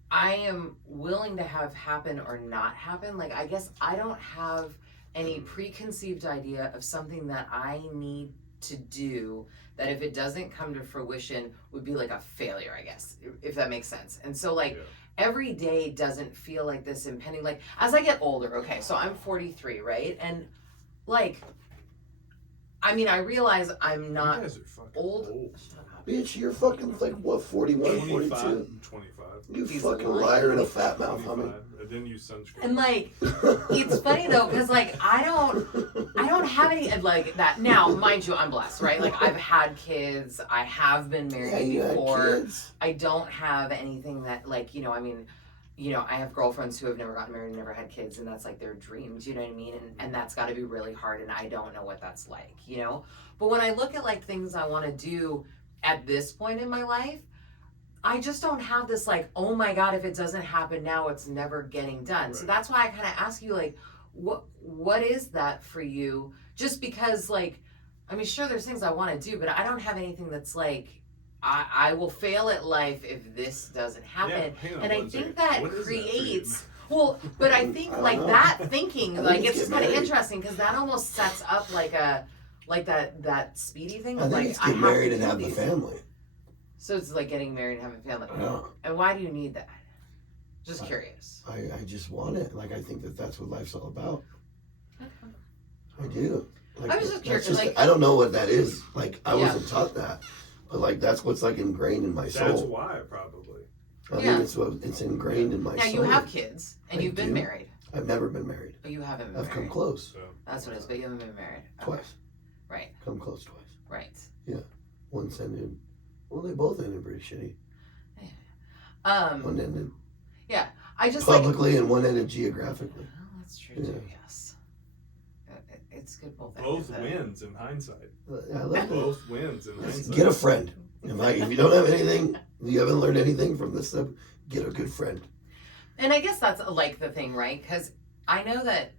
I am willing to have happen or not happen. Like, I guess I don't have any preconceived idea of something that I need to do that if it doesn't come to fruition would be like a failure, I guess, if that makes sense. And so like, every day doesn't feel like this impending, like as I get older, okay, so I'm 43, right? And like, I mean, I realize I'm not you guys are fucking old. Shut up. Bitch, you're fucking like what, 41, 42? 25. You fucking liar and a fat mouth, homie. I didn't use sunscreen. And like, it's funny though, because like I don't have any like that. Now, mind you, I'm blessed, right? Like I've had kids, I have been married before. I don't have anything that like, you know, I mean, you know, I have girlfriends who have never gotten married and never had kids, and that's like their dreams, you know what I mean? And that's got to be really hard, and I don't know what that's like, you know? But when I look at like things I want to do at this point in my life, I just don't have this like, oh my God, if it doesn't happen now, it's never getting done. Right. So that's why I kind of ask you like, what is that for you? Just because like, I mean, sure, there's things I want to do, but I don't have anything that's like, I will fail at life if this doesn't happen. Yeah, and I think that creates, well, but I think like that thinking, like it's just kind of interesting because that almost sets up like a, like that speedy thing of like, I get married and have the family. So it's like getting married and having a family. Yeah. And why do you need that? Just curious. I just want it. Like, I think that's what life's all about. I do. Like, I was just curious. Like, I don't know what that is. Like, I wasn't taught that. But, like, that's what's, like, ingrained in my soul. That's why, probably. I Yeah. mean, it's ingrained in my Now soul. you have kids and I you've been do. married, I've never been married. but you haven't been I've come married. close. So, That's what it is, but you haven't been married. Okay. Twice. Right. Come close twice. Right. Once ended. Well, they both ended pretty shitty. One ended I just publicly and one ended geographically. Well, that's true Yeah. too. Yes. It's good both. both ends, wins in hindsight. I love that. Both wins in hindsight. Get a friend. If you don't have anything, you haven't learned anything from this stuff, get a good friend. And I guess that's like the thing, right? Because I know that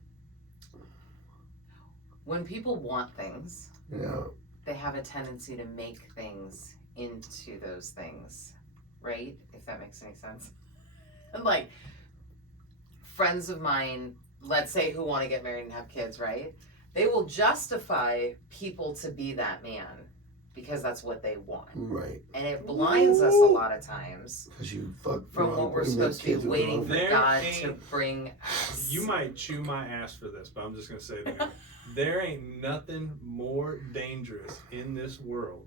when people want things, Yeah. they have a tendency to make things into those things, right? If that makes any sense. And like friends of mine, let's say, who want to get married and have kids, right? They will justify people to be that man because that's what they want. Right. And it blinds us a lot of times Because you fuck from wrong, what we're you supposed to be make kids waiting wrong. for There God ain't- to bring us. You might chew my ass for this, but I'm just gonna say that there ain't nothing more dangerous in this world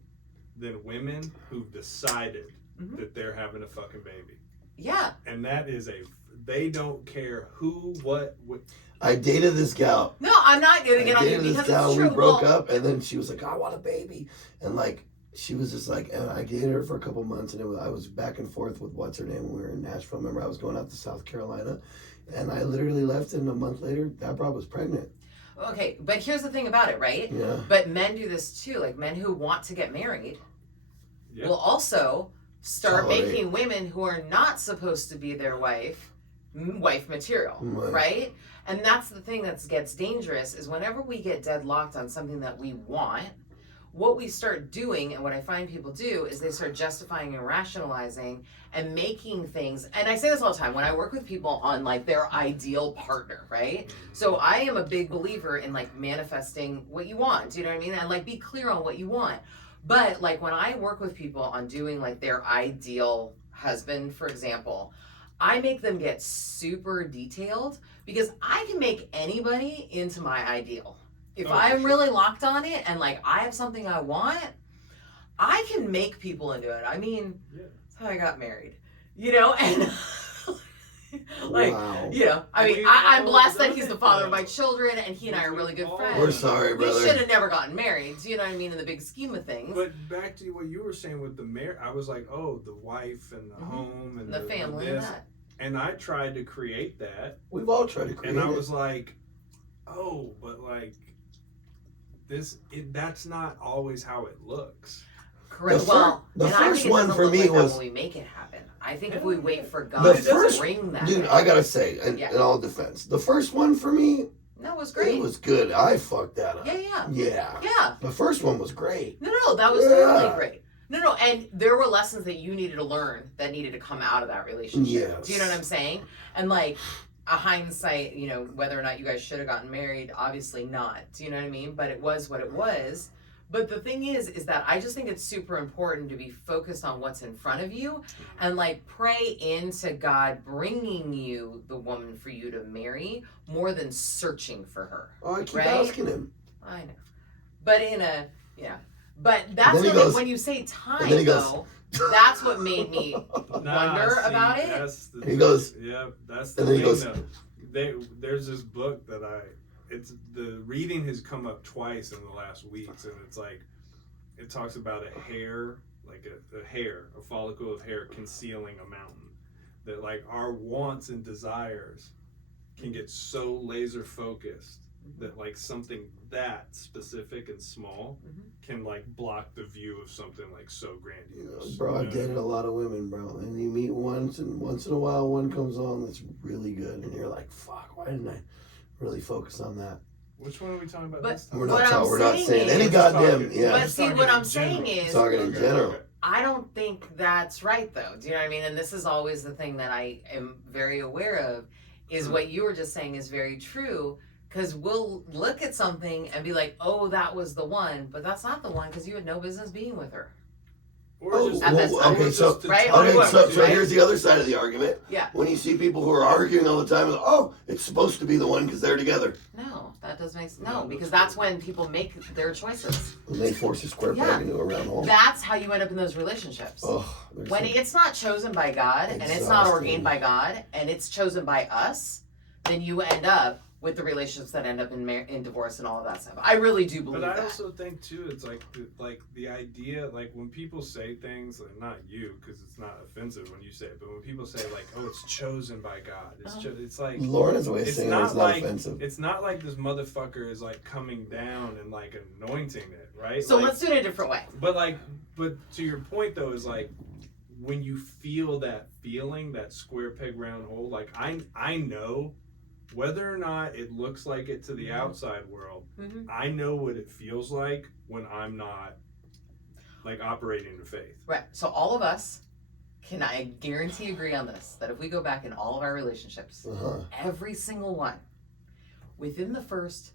than women who've decided Mhm. that they're having a fucking baby, Yeah. and that is they don't care who, what. I dated this gal. No, I'm not going to get I on you dated because this gal. it's We true. broke Well, up, and then she was like, "I want a baby," and like she was just like, and I dated her for a couple months, and I was back and forth with what's her name when we were in Nashville. Remember, I was going out to South Carolina, and I literally left, and a month later, that broad was pregnant. okay, but here's the thing about it, right? Yeah. But men do this too. Like men who want to get married Yeah. will also start Tolerate. making women who are not supposed to be their wife material, Right. right? And that's the thing that gets dangerous is whenever we get deadlocked on something that we want, what we start doing and what I find people do is they start justifying and rationalizing and making things. And I say this all the time when I work with people on like their ideal partner, right? So I am a big believer in like manifesting what you want. Do you know what I mean? And like be clear on what you want. But like when I work with people on doing like their ideal husband, for example, I make them get super detailed because I can make anybody into my ideal. If Oh, I'm for sure. really locked on it and like I have something I want, I can make people into it. I mean, Yeah. that's how I got married, you know, and like, Wow. you know, I mean, We I'm all blessed that done he's the it, father of though. my children and he and I are really good We're friends. sorry, We brother. should have never gotten married. Do you know what I mean? In the big scheme of things. But back to what you were saying with the marriage, I was like, oh, the wife and the Mhm. home and the family and this. that. And I tried to create that, We've all tried to create and I it. was like, oh, but like that's not always how it looks. Correct. The fir- Well, the and I first think it one doesn't for look me like that was- when we make it happen. I think if we wait for God The to first- bring that, Dude, I gotta say, in all defense, the first one for me, that was great. it was good. I fucked that up. yeah. Yeah. The first one was great. No, that was Yeah. really great. No, and there were lessons that you needed to learn that needed to come out of that relationship. Yes. Do you know what I'm saying? And like a hindsight, you know, whether or not you guys should have gotten married, obviously not. Do you know what I mean? But it was what it was. But the thing is that I just think it's super important to be focused on what's in front of you and like pray into God bringing you the woman for you to marry more than searching for her. Oh, I keep Right? asking him. I know. But But that's then he what goes- when you say and time then he goes- though, that's what made me wonder about it. That's the, He goes- yeah, that's the and then he thing, goes- though. There's this book that the reading has come up twice in the last weeks, and it's like, it talks about a hair, like a follicle of hair concealing a mountain. That like our wants and desires can get so laser focused that like something that specific and small can like block the view of something like so grandiose. Bro, I've You know? dated a lot of women, bro. And you meet once, and once in a while one comes on that's really good. And you're like, fuck, why didn't I really focus on that? Which one are we talking about But this time? We're What not, I'm we're not saying saying is- any We're just goddamn, talking- yeah. But Just see, talking what in I'm saying general. is, Talking in general. I don't think that's right though. Do you know what I mean? And this is always the thing that I am very aware of is what you were just saying is very true. Because we'll look at something and be like, oh, that was the one. But that's not the one because you had no business being with her. Or just, at this time. Okay, so Right? so here's the other side of the argument. Yeah. When you see people who are arguing all the time, oh, it's supposed to be the one because they're together. No, that doesn't make sense. No, because that's when people make their choices. When they force a square peg into a round hole. That's how you end up in those relationships. When it's not chosen by God, and it's not ordained by God, and it's chosen by us, then you end up with the relationships that end up in divorce and all of that stuff. I really do believe that. But I also think too, it's like the idea, like when people say things, like not you, because it's not offensive when you say it, but when people say like, "Oh, it's chosen by God," it's like Lauren has a way of saying it's not offensive. It's not like this motherfucker is like coming down and like anointing it, right? So like, let's do it a different way. But to your point though, is like when you feel that feeling, that square peg round hole, like I know. Whether or not it looks like it to the outside world, I know what it feels like when I'm not like operating in faith. Right. So all of us can, I guarantee, agree on this, that if we go back in all of our relationships, every single one, within the first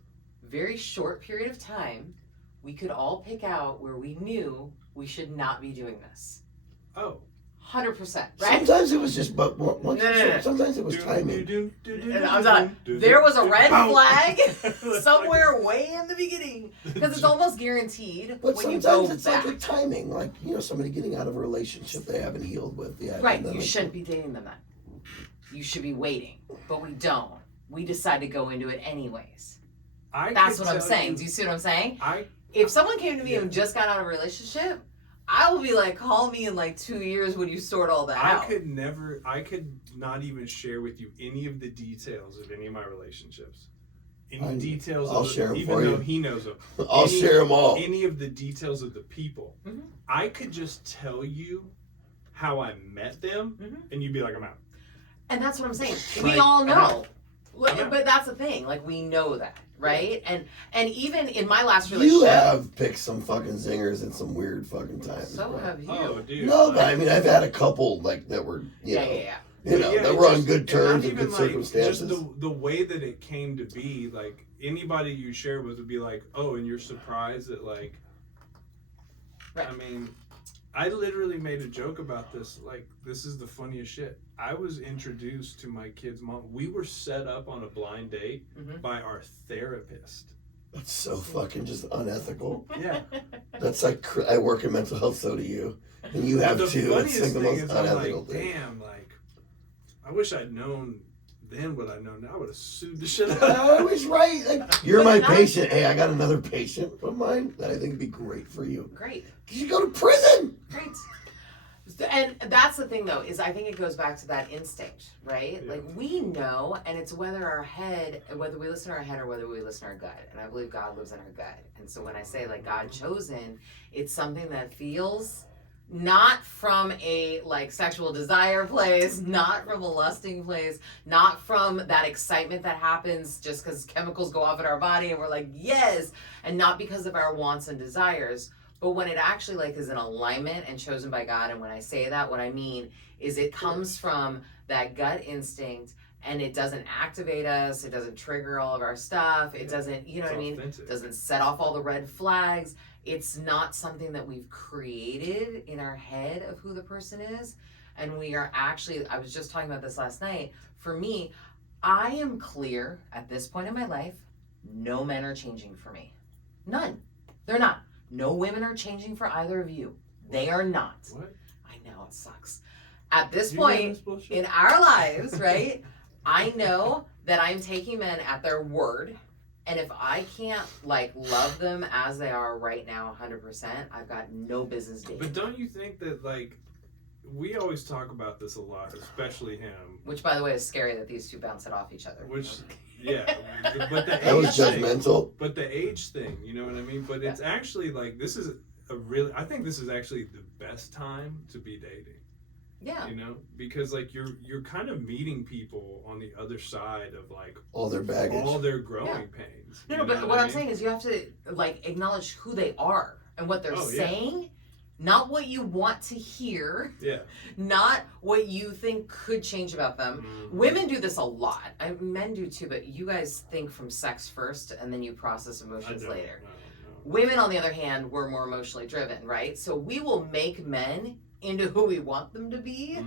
very short period of time, we could all pick out where we knew we should not be doing this. Oh. 100%, right? Sometimes it was just, sometimes it was timing. I'm done. There was a red flag somewhere way in the beginning because it's almost guaranteed. But when sometimes you go it's back. like a timing, like somebody getting out of a relationship they haven't healed with. Yeah, right. You shouldn't be dating them then. You should be waiting, but we don't. We decide to go into it anyways. That's what I'm saying. Do you see what I'm saying? If someone came to me and just got out of a relationship, I will be like, call me in like 2 years when you sort all that out. I could not even share with you any of the details of any of my relationships. Details I'll share them even for though you. he knows them. I'll share them all. Any of the details of the people. I could just tell you how I met them, and you'd be like, I'm out. And that's what I'm saying. Like, we all know. But that's the thing. Like, we know that, right? And even in my last relationship... You have picked some fucking zingers in some weird fucking times. So have you. Oh, dude. No, but I mean, I've had a couple, like, that were, that were on good terms and good circumstances. Just the way that it came to be, like, anybody you share with would be like, oh, and you're surprised that, like... Right. I mean... I literally made a joke about this. Like, this is the funniest shit. I was introduced to my kid's mom. We were set up on a blind date by our therapist. That's so fucking just unethical. Yeah. That's like, I work in mental health, so do you. And you have too. It's like the most unethical thing. Damn, like, I wish I'd known then what I know now. I would have sued the shit out of I was right. Like, you're my patient. Hey, I got another patient of mine that I think would be great for you. Great. You go to prison. Great. And that's the thing, though, is I think it goes back to that instinct, right? Yeah. Like, we know, and it's whether we listen to our head or whether we listen to our gut. And I believe God lives in our gut. And so when I say, like, God chosen, it's something that feels not from a, like, sexual desire place, not from a lusting place, not from that excitement that happens just because chemicals go off in our body and we're like, yes, and not because of our wants and desires. But when it actually like is in alignment and chosen by God, and when I say that, what I mean is it comes from that gut instinct, and it doesn't activate us, it doesn't trigger all of our stuff, it doesn't, you know what I mean? It doesn't set off all the red flags. It's not something that we've created in our head of who the person is. And we are actually, I was just talking about this last night, for me, I am clear at this point in my life, no men are changing for me. None. They're not. No women are changing for either of you. They are not. What? I know, it sucks. At this point in our lives, right, I know that I'm taking men at their word. And if I can't, like, love them as they are right now 100%, I've got no business dating. But don't you think that, like, we always talk about this a lot, especially him. Which, by the way, is scary that these two bounce it off each other. Which... Yeah, but the that was judgmental. Thing, but the age thing, you know what I mean? But it's actually like I think this is actually the best time to be dating. Yeah. You know, because like you're kind of meeting people on the other side of like all their baggage, all their growing pains. No, but what I'm saying is you have to like acknowledge who they are and what they're saying. Yeah. Not what you want to hear. Yeah. Not what you think could change about them. Mm-hmm. Women do this a lot. Men do too, but you guys think from sex first and then you process emotions later. Women, on the other hand, we're more emotionally driven, right? So we will make men into who we want them to be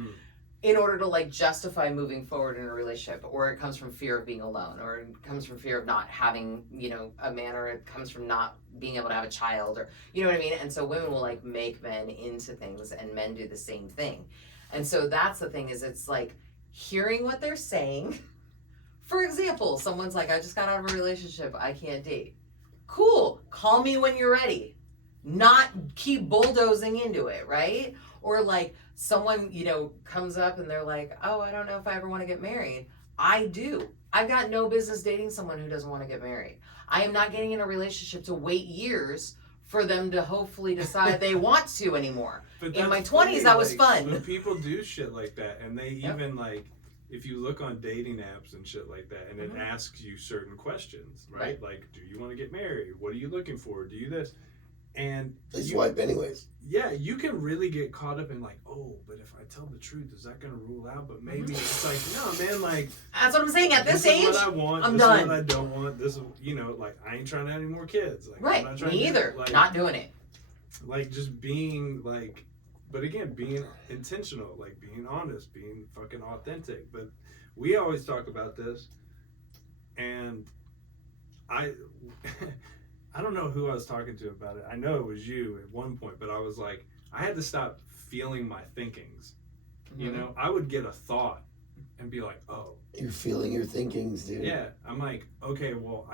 in order to like justify moving forward in a relationship, or it comes from fear of being alone, or it comes from fear of not having, you know, a man, or it comes from not being able to have a child, or you know what I mean? And so women will like make men into things, and men do the same thing. And so that's the thing, is it's like hearing what they're saying. For example, someone's like, I just got out of a relationship, I can't date. Cool, call me when you're ready. Not keep bulldozing into it, right? Or like someone, you know, comes up and they're like, oh, I don't know if I ever want to get married. I do. I've got no business dating someone who doesn't want to get married. I am not getting in a relationship to wait years for them to hopefully decide they want to anymore. In my 20s, that was fun. But people do shit like that, and they even like, if you look on dating apps and shit like that, and it asks you certain questions, right? Like, do you want to get married? What are you looking for? Do you this? And they swipe anyways. Yeah, you can really get caught up in like, oh, but if I tell the truth, is that going to rule out? But maybe it's like, no, man, like, that's what I'm saying. At this age, is what I want. I'm this done. Is what I don't want. This is, you know, like, I ain't trying to have any more kids. Like, right, I'm not trying me either. like, not doing it. Like, just being like, but again, being intentional, like being honest, being fucking authentic. But we always talk about this, and I don't know who I was talking to about it. I know it was you at one point, but I was like, I had to stop feeling my thinkings. You know, I would get a thought and be like, oh. You're feeling your thinkings, dude. Yeah. I'm like, okay, well,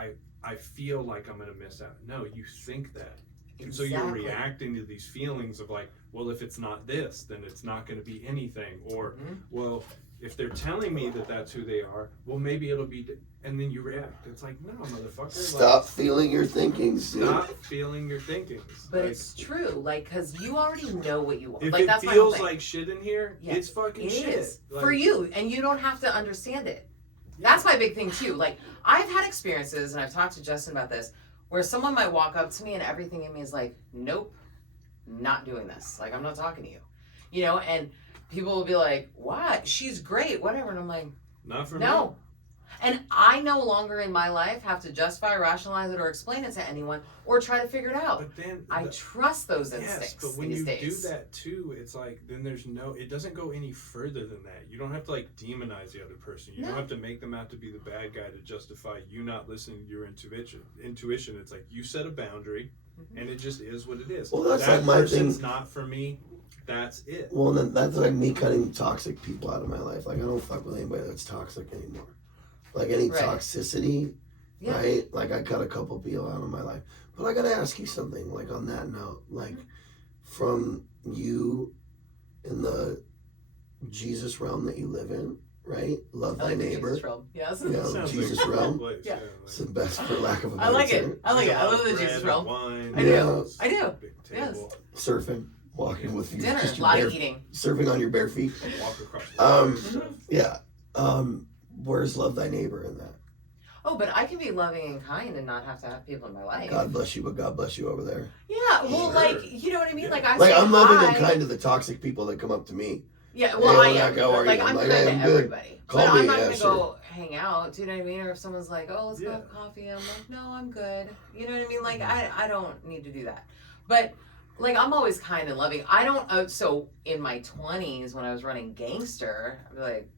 I feel like I'm going to miss out. No, you think that. And so you're reacting to these feelings of like, well, if it's not this, then it's not going to be anything. Or, well, if they're telling me that that's who they are, well, maybe it'll be, and then you react. It's like, no, motherfucker. Stop feeling your thinkings, dude. Stop feeling your thinkings. But like, it's true, like, because you already know what you want. If like, it that's feels like shit in here, it's fucking shit. It is. Like, for you, and you don't have to understand it. That's my big thing, too. Like, I've had experiences, and I've talked to Justin about this, where someone might walk up to me and everything in me is like, nope, not doing this. Like, I'm not talking to you. You know, and people will be like, what? She's great, whatever. And I'm like, not for me. No. And I no longer in my life have to justify, rationalize it, or explain it to anyone, or try to figure it out. But then I trust those instincts. Yes, but when you days. do that too, it's like then there's no. It doesn't go any further than that. You don't have to like demonize the other person. You don't have to make them out to be the bad guy to justify you not listening to your intuition. It's like you set a boundary, and it just is what it is. Well, that's that like my person's thing. not for me. That's it. Well, then that's like me cutting toxic people out of my life. Like I don't fuck with anybody that's toxic anymore. Like any toxicity, right? Like I cut a couple people out of my life. But I gotta ask you something, like on that note, like from you in the Jesus realm that you live in, right? Love thy neighbor. Jesus realm. Yes. You know, Jesus realm. Yeah. It's the best for lack of a better I like term. it. I like it. I love the Jesus realm. Wine, I do. I do. Yes. Surfing, walking with you. Dinner, a lot of eating. Surfing on your bare feet. Walk across where's love thy neighbor in that? Oh, but I can be loving and kind and not have to have people in my life. God bless you, but God bless you over there. Yeah, well, like, you know what I mean? Like, I'm loving and kind to the toxic people that come up to me. Yeah, well, hey, I am. how are like, you? I'm like, kind hey, I'm to good. everybody. Call but me, I'm not going to sure. go hang out, do you know what I mean? Or if someone's like, oh, let's go have coffee, I'm like, no, I'm good. You know what I mean? Like, I don't need to do that. But, like, I'm always kind and loving. I don't, so in my 20s when I was running Gangster, I'd be like,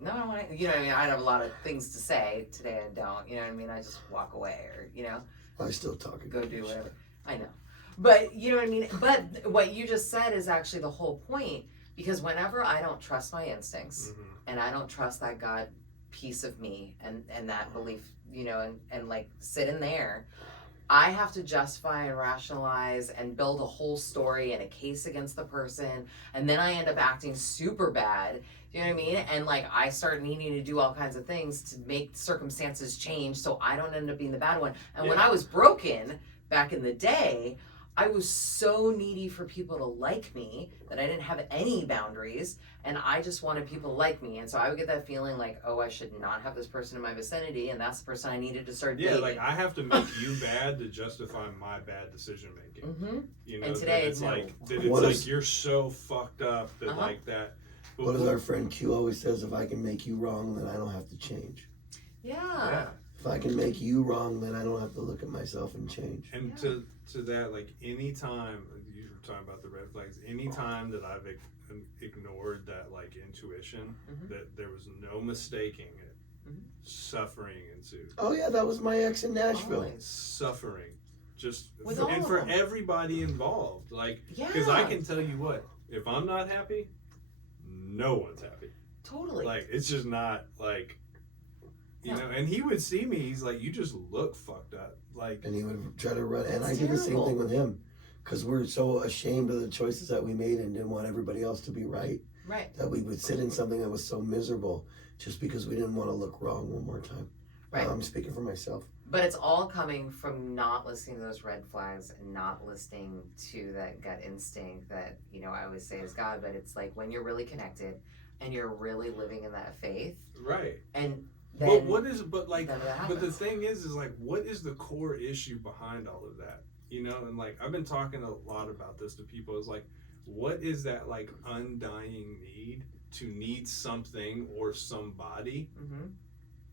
no, I don't want to, you know what I mean? I'd have a lot of things to say. Today I don't, you know what I mean? I just walk away or, you know. I still talk. Go do whatever. I know. But, you know what I mean? But what you just said is actually the whole point. Because whenever I don't trust my instincts and I don't trust that God piece of me and that belief, you know, and like sit in there, I have to justify and rationalize and build a whole story and a case against the person. And then I end up acting super bad. You know what I mean? And like I start needing to do all kinds of things to make circumstances change so I don't end up being the bad one. And when I was broken back in the day, I was so needy for people to like me that I didn't have any boundaries and I just wanted people to like me. And so I would get that feeling like, oh, I should not have this person in my vicinity and that's the person I needed to start dating. Yeah, like I have to make you bad to justify my bad decision making. You know, and today it's like you're so fucked up that like that. What does our friend Q always says? If I can make you wrong, then I don't have to change. Yeah. If I can make you wrong, then I don't have to look at myself and change. And to that, like, anytime you were talking about the red flags, anytime that I've ignored that, like, intuition, that there was no mistaking it, suffering ensued. Oh yeah, that was my ex in Nashville. Always. Suffering, just With for, all and of for them. everybody involved, like, Yeah. because I can tell you what, if I'm not happy, no one's happy. Totally. Like, it's just not like, you know. And he would see me, he's like, you just look fucked up, like. And he would try to run, and It's I did the same terrible. thing with him, because we're so ashamed of the choices that we made and didn't want everybody else to be right, Right. that we would sit in something that was so miserable just because we didn't want to look wrong one more time. Right. I'm speaking for myself. But it's all coming from not listening to those red flags and not listening to that gut instinct that, you know, I always say is God, but it's like when you're really connected and you're really living in that faith. Right. And then but the thing is like, what is the core issue behind all of that? You know, and like, I've been talking a lot about this to people, is like, what is that, like, undying need to need something or somebody,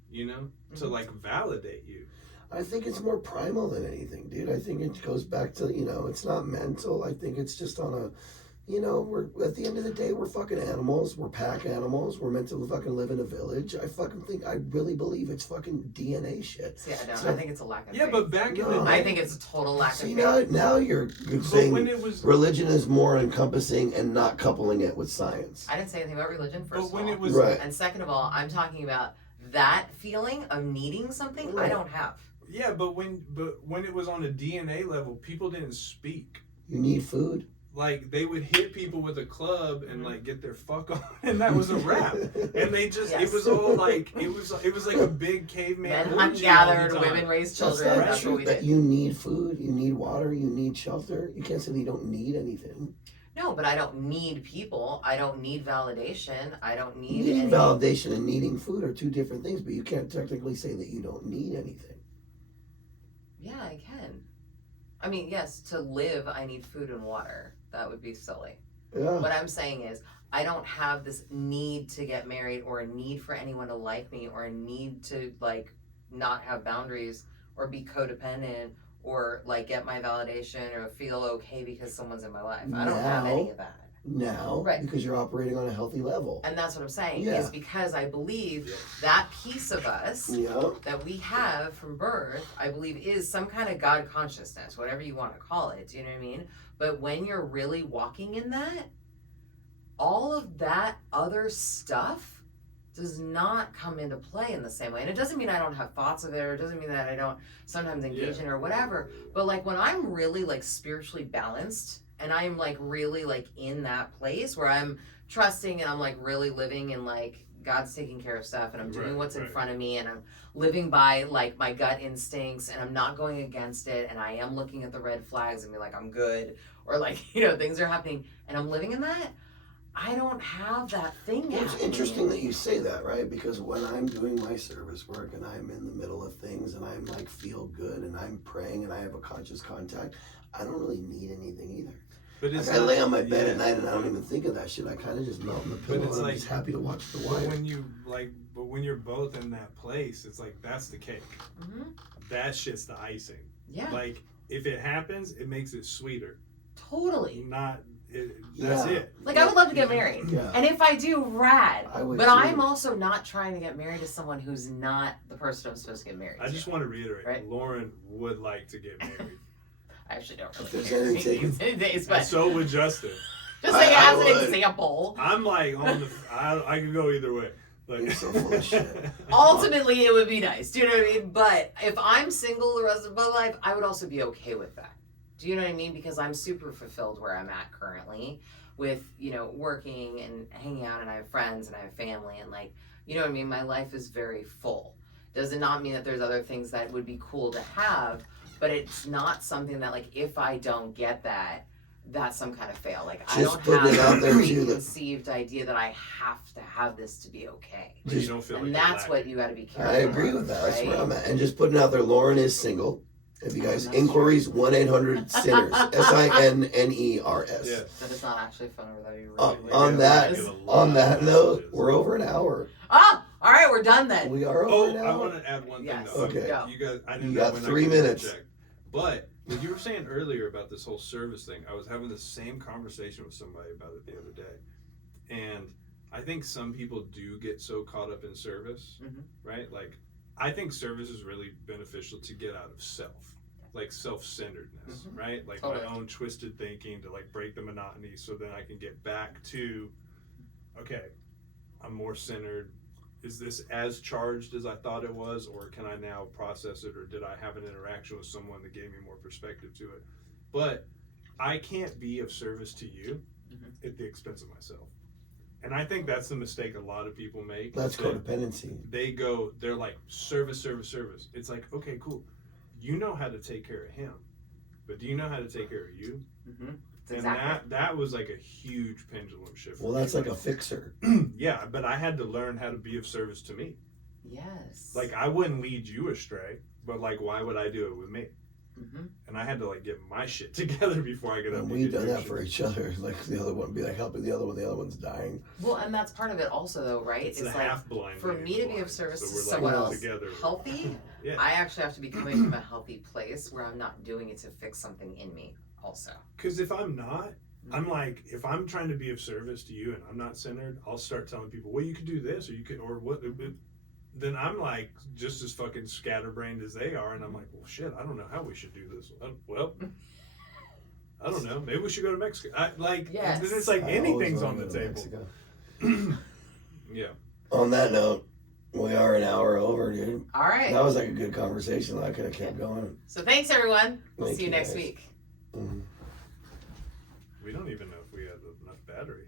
you know, to, like, validate you? I think it's more primal than anything, dude. I think it goes back to, you know, it's not mental. I think it's just on a, you know, we're, at the end of the day, we're fucking animals. We're pack animals. We're meant to fucking live in a village. I really believe it's fucking DNA shit. See, I don't. So, I think it's a lack of faith. But back in the No. day, I think it's a total lack See, of faith. now you're but saying when it was, religion is more encompassing and not coupling it with science. I didn't say anything about religion, first but of when all. it was, Right. And second of all, I'm talking about that feeling of needing something I Right. don't have. yeah, but when it was on a DNA level, people didn't speak. You need food. Like, they would hit people with a club and like get their fuck on, and that was a wrap. And they just, Yes. it was all like, it was like a big caveman. Men hunt orgy all the gathered, time. women raised That's children. not That's true. what we That did. you need food, you need water, you need shelter. You can't say that you don't need anything. No, but I don't need people. I don't need validation. I don't need Needing any. validation and needing food are two different things, but you can't technically say that you don't need anything. Yeah, I can. I mean, yes, to live, I need food and water. That would be silly. Yeah. What I'm saying is, I don't have this need to get married or a need for anyone to like me or a need to, like, not have boundaries or be codependent or, like, get my validation or feel okay because someone's in my life. I don't have any of that. Now, Right. because you're operating on a healthy level. And that's what I'm saying, Yeah. is because I believe that piece of us Yeah. that we have from birth, I believe is some kind of God consciousness, whatever you want to call it, do you know what I mean? But when you're really walking in that, all of that other stuff does not come into play in the same way. And it doesn't mean I don't have thoughts of it, or it doesn't mean that I don't sometimes engage in it or whatever. But like when I'm really like spiritually balanced and I'm like really like in that place where I'm trusting and I'm like really living and like God's taking care of stuff and I'm doing what's in front of me and I'm living by like my gut instincts and I'm not going against it and I am looking at the red flags and be like, I'm good, or like, you know, things are happening and I'm living in that, I don't have that thing Well, it's happening. interesting that you say that, right? Because when I'm doing my service work and I'm in the middle of things and I'm like feel good and I'm praying and I have a conscious contact, I don't really need anything either. But Like I lay on my bed at night and I don't even think of that shit. I kind of just melt in the pillow it's and I'm like- just happy to watch The But Wire. when you're both in that place, it's like, that's the cake. Mhm. That shit's the icing. Yeah, Like, if it happens, it makes it sweeter. totally. That's Yeah. it. Like I would love to get married. Yeah. And if I do, rad. I would But too. I'm also not trying to get married to someone who's not the person I'm supposed to get married I to. just want to reiterate, Right. Lauren would like to get married. I actually don't If really there's care anything- these days, And but so would Justin. just like I as an would. example. I'm like I could go either way. Like, You're so full of shit. Ultimately, it would be nice. Do you know what I mean? But if I'm single the rest of my life, I would also be okay with that. Do you know what I mean? Because I'm super fulfilled where I'm at currently with, you know, working and hanging out and I have friends and I have family and like, you know what I mean? My life is very full. Does it not mean that there's other things that would be cool to have, but it's not something that like, if I don't get that, that's some kind of fail. Like I Just don't putting it have out a there, too, that- preconceived idea that I have to have this to be okay. But you don't feel like And you're that's what lacking. you got to be careful. I agree of, with that. That's right? where I'm at. And just putting out there, Lauren is single. If you guys That's inquiries, 1-800-SINNERS. SINNERS. Yeah. That is not actually fun. That would be really On weird. that- Get a lot On that of note, messages. we're over an hour. Ah, all All right, we're done then. We are Oh, over now. I want to add one Yes. thing though. Okay. Go. You guys, I didn't You know got when 3 I could minutes. interject. But what you were saying earlier about this whole service thing, I was having the same conversation with somebody about it the other day. And I think some people do get so caught up in service, right? Like, I think service is really beneficial to get out of self, like self-centeredness, right? Like Totally. my own twisted thinking to like break the monotony so then I can get back to, okay, I'm more centered. Is this as charged as I thought it was, or can I now process it, or did I have an interaction with someone that gave me more perspective to it? But I can't be of service to you at the expense of myself. And I think that's the mistake a lot of people make. That's codependency. They're like, service, service, service. It's like, okay, cool. You know how to take care of him, but do you know how to take care of you? And that was like a huge pendulum shift. Well, that's like a fixer. Yeah, but I had to learn how to be of service to me. Yes. Like, I wouldn't lead you astray, but like, why would I do it with me? And I had to like get my shit together before I could. And we've done that for each other. Like the other one be like helping the other one. The other one's dying. Well, and that's part of it also, though, right? It's like half blind. for me to be of service to so we're someone like else together. healthy. Yeah. I actually have to be coming from a healthy place where I'm not doing it to fix something in me. Also, Because if I'm not, I'm like, if I'm trying to be of service to you and I'm not centered, I'll start telling people, well, you could do this, or you could, or what. Then I'm like just as fucking scatterbrained as they are, and I'm like, well, shit, I don't know how we should do this. Well, I don't know. Maybe we should go to Mexico. Yes. Then it's like anything's on the table. Yeah. On that note, we are an hour over, dude. all right. That was like a good conversation. I could have kept going. So thanks, everyone. We'll Thank see you you, next guys. week. We don't even know if we have enough battery.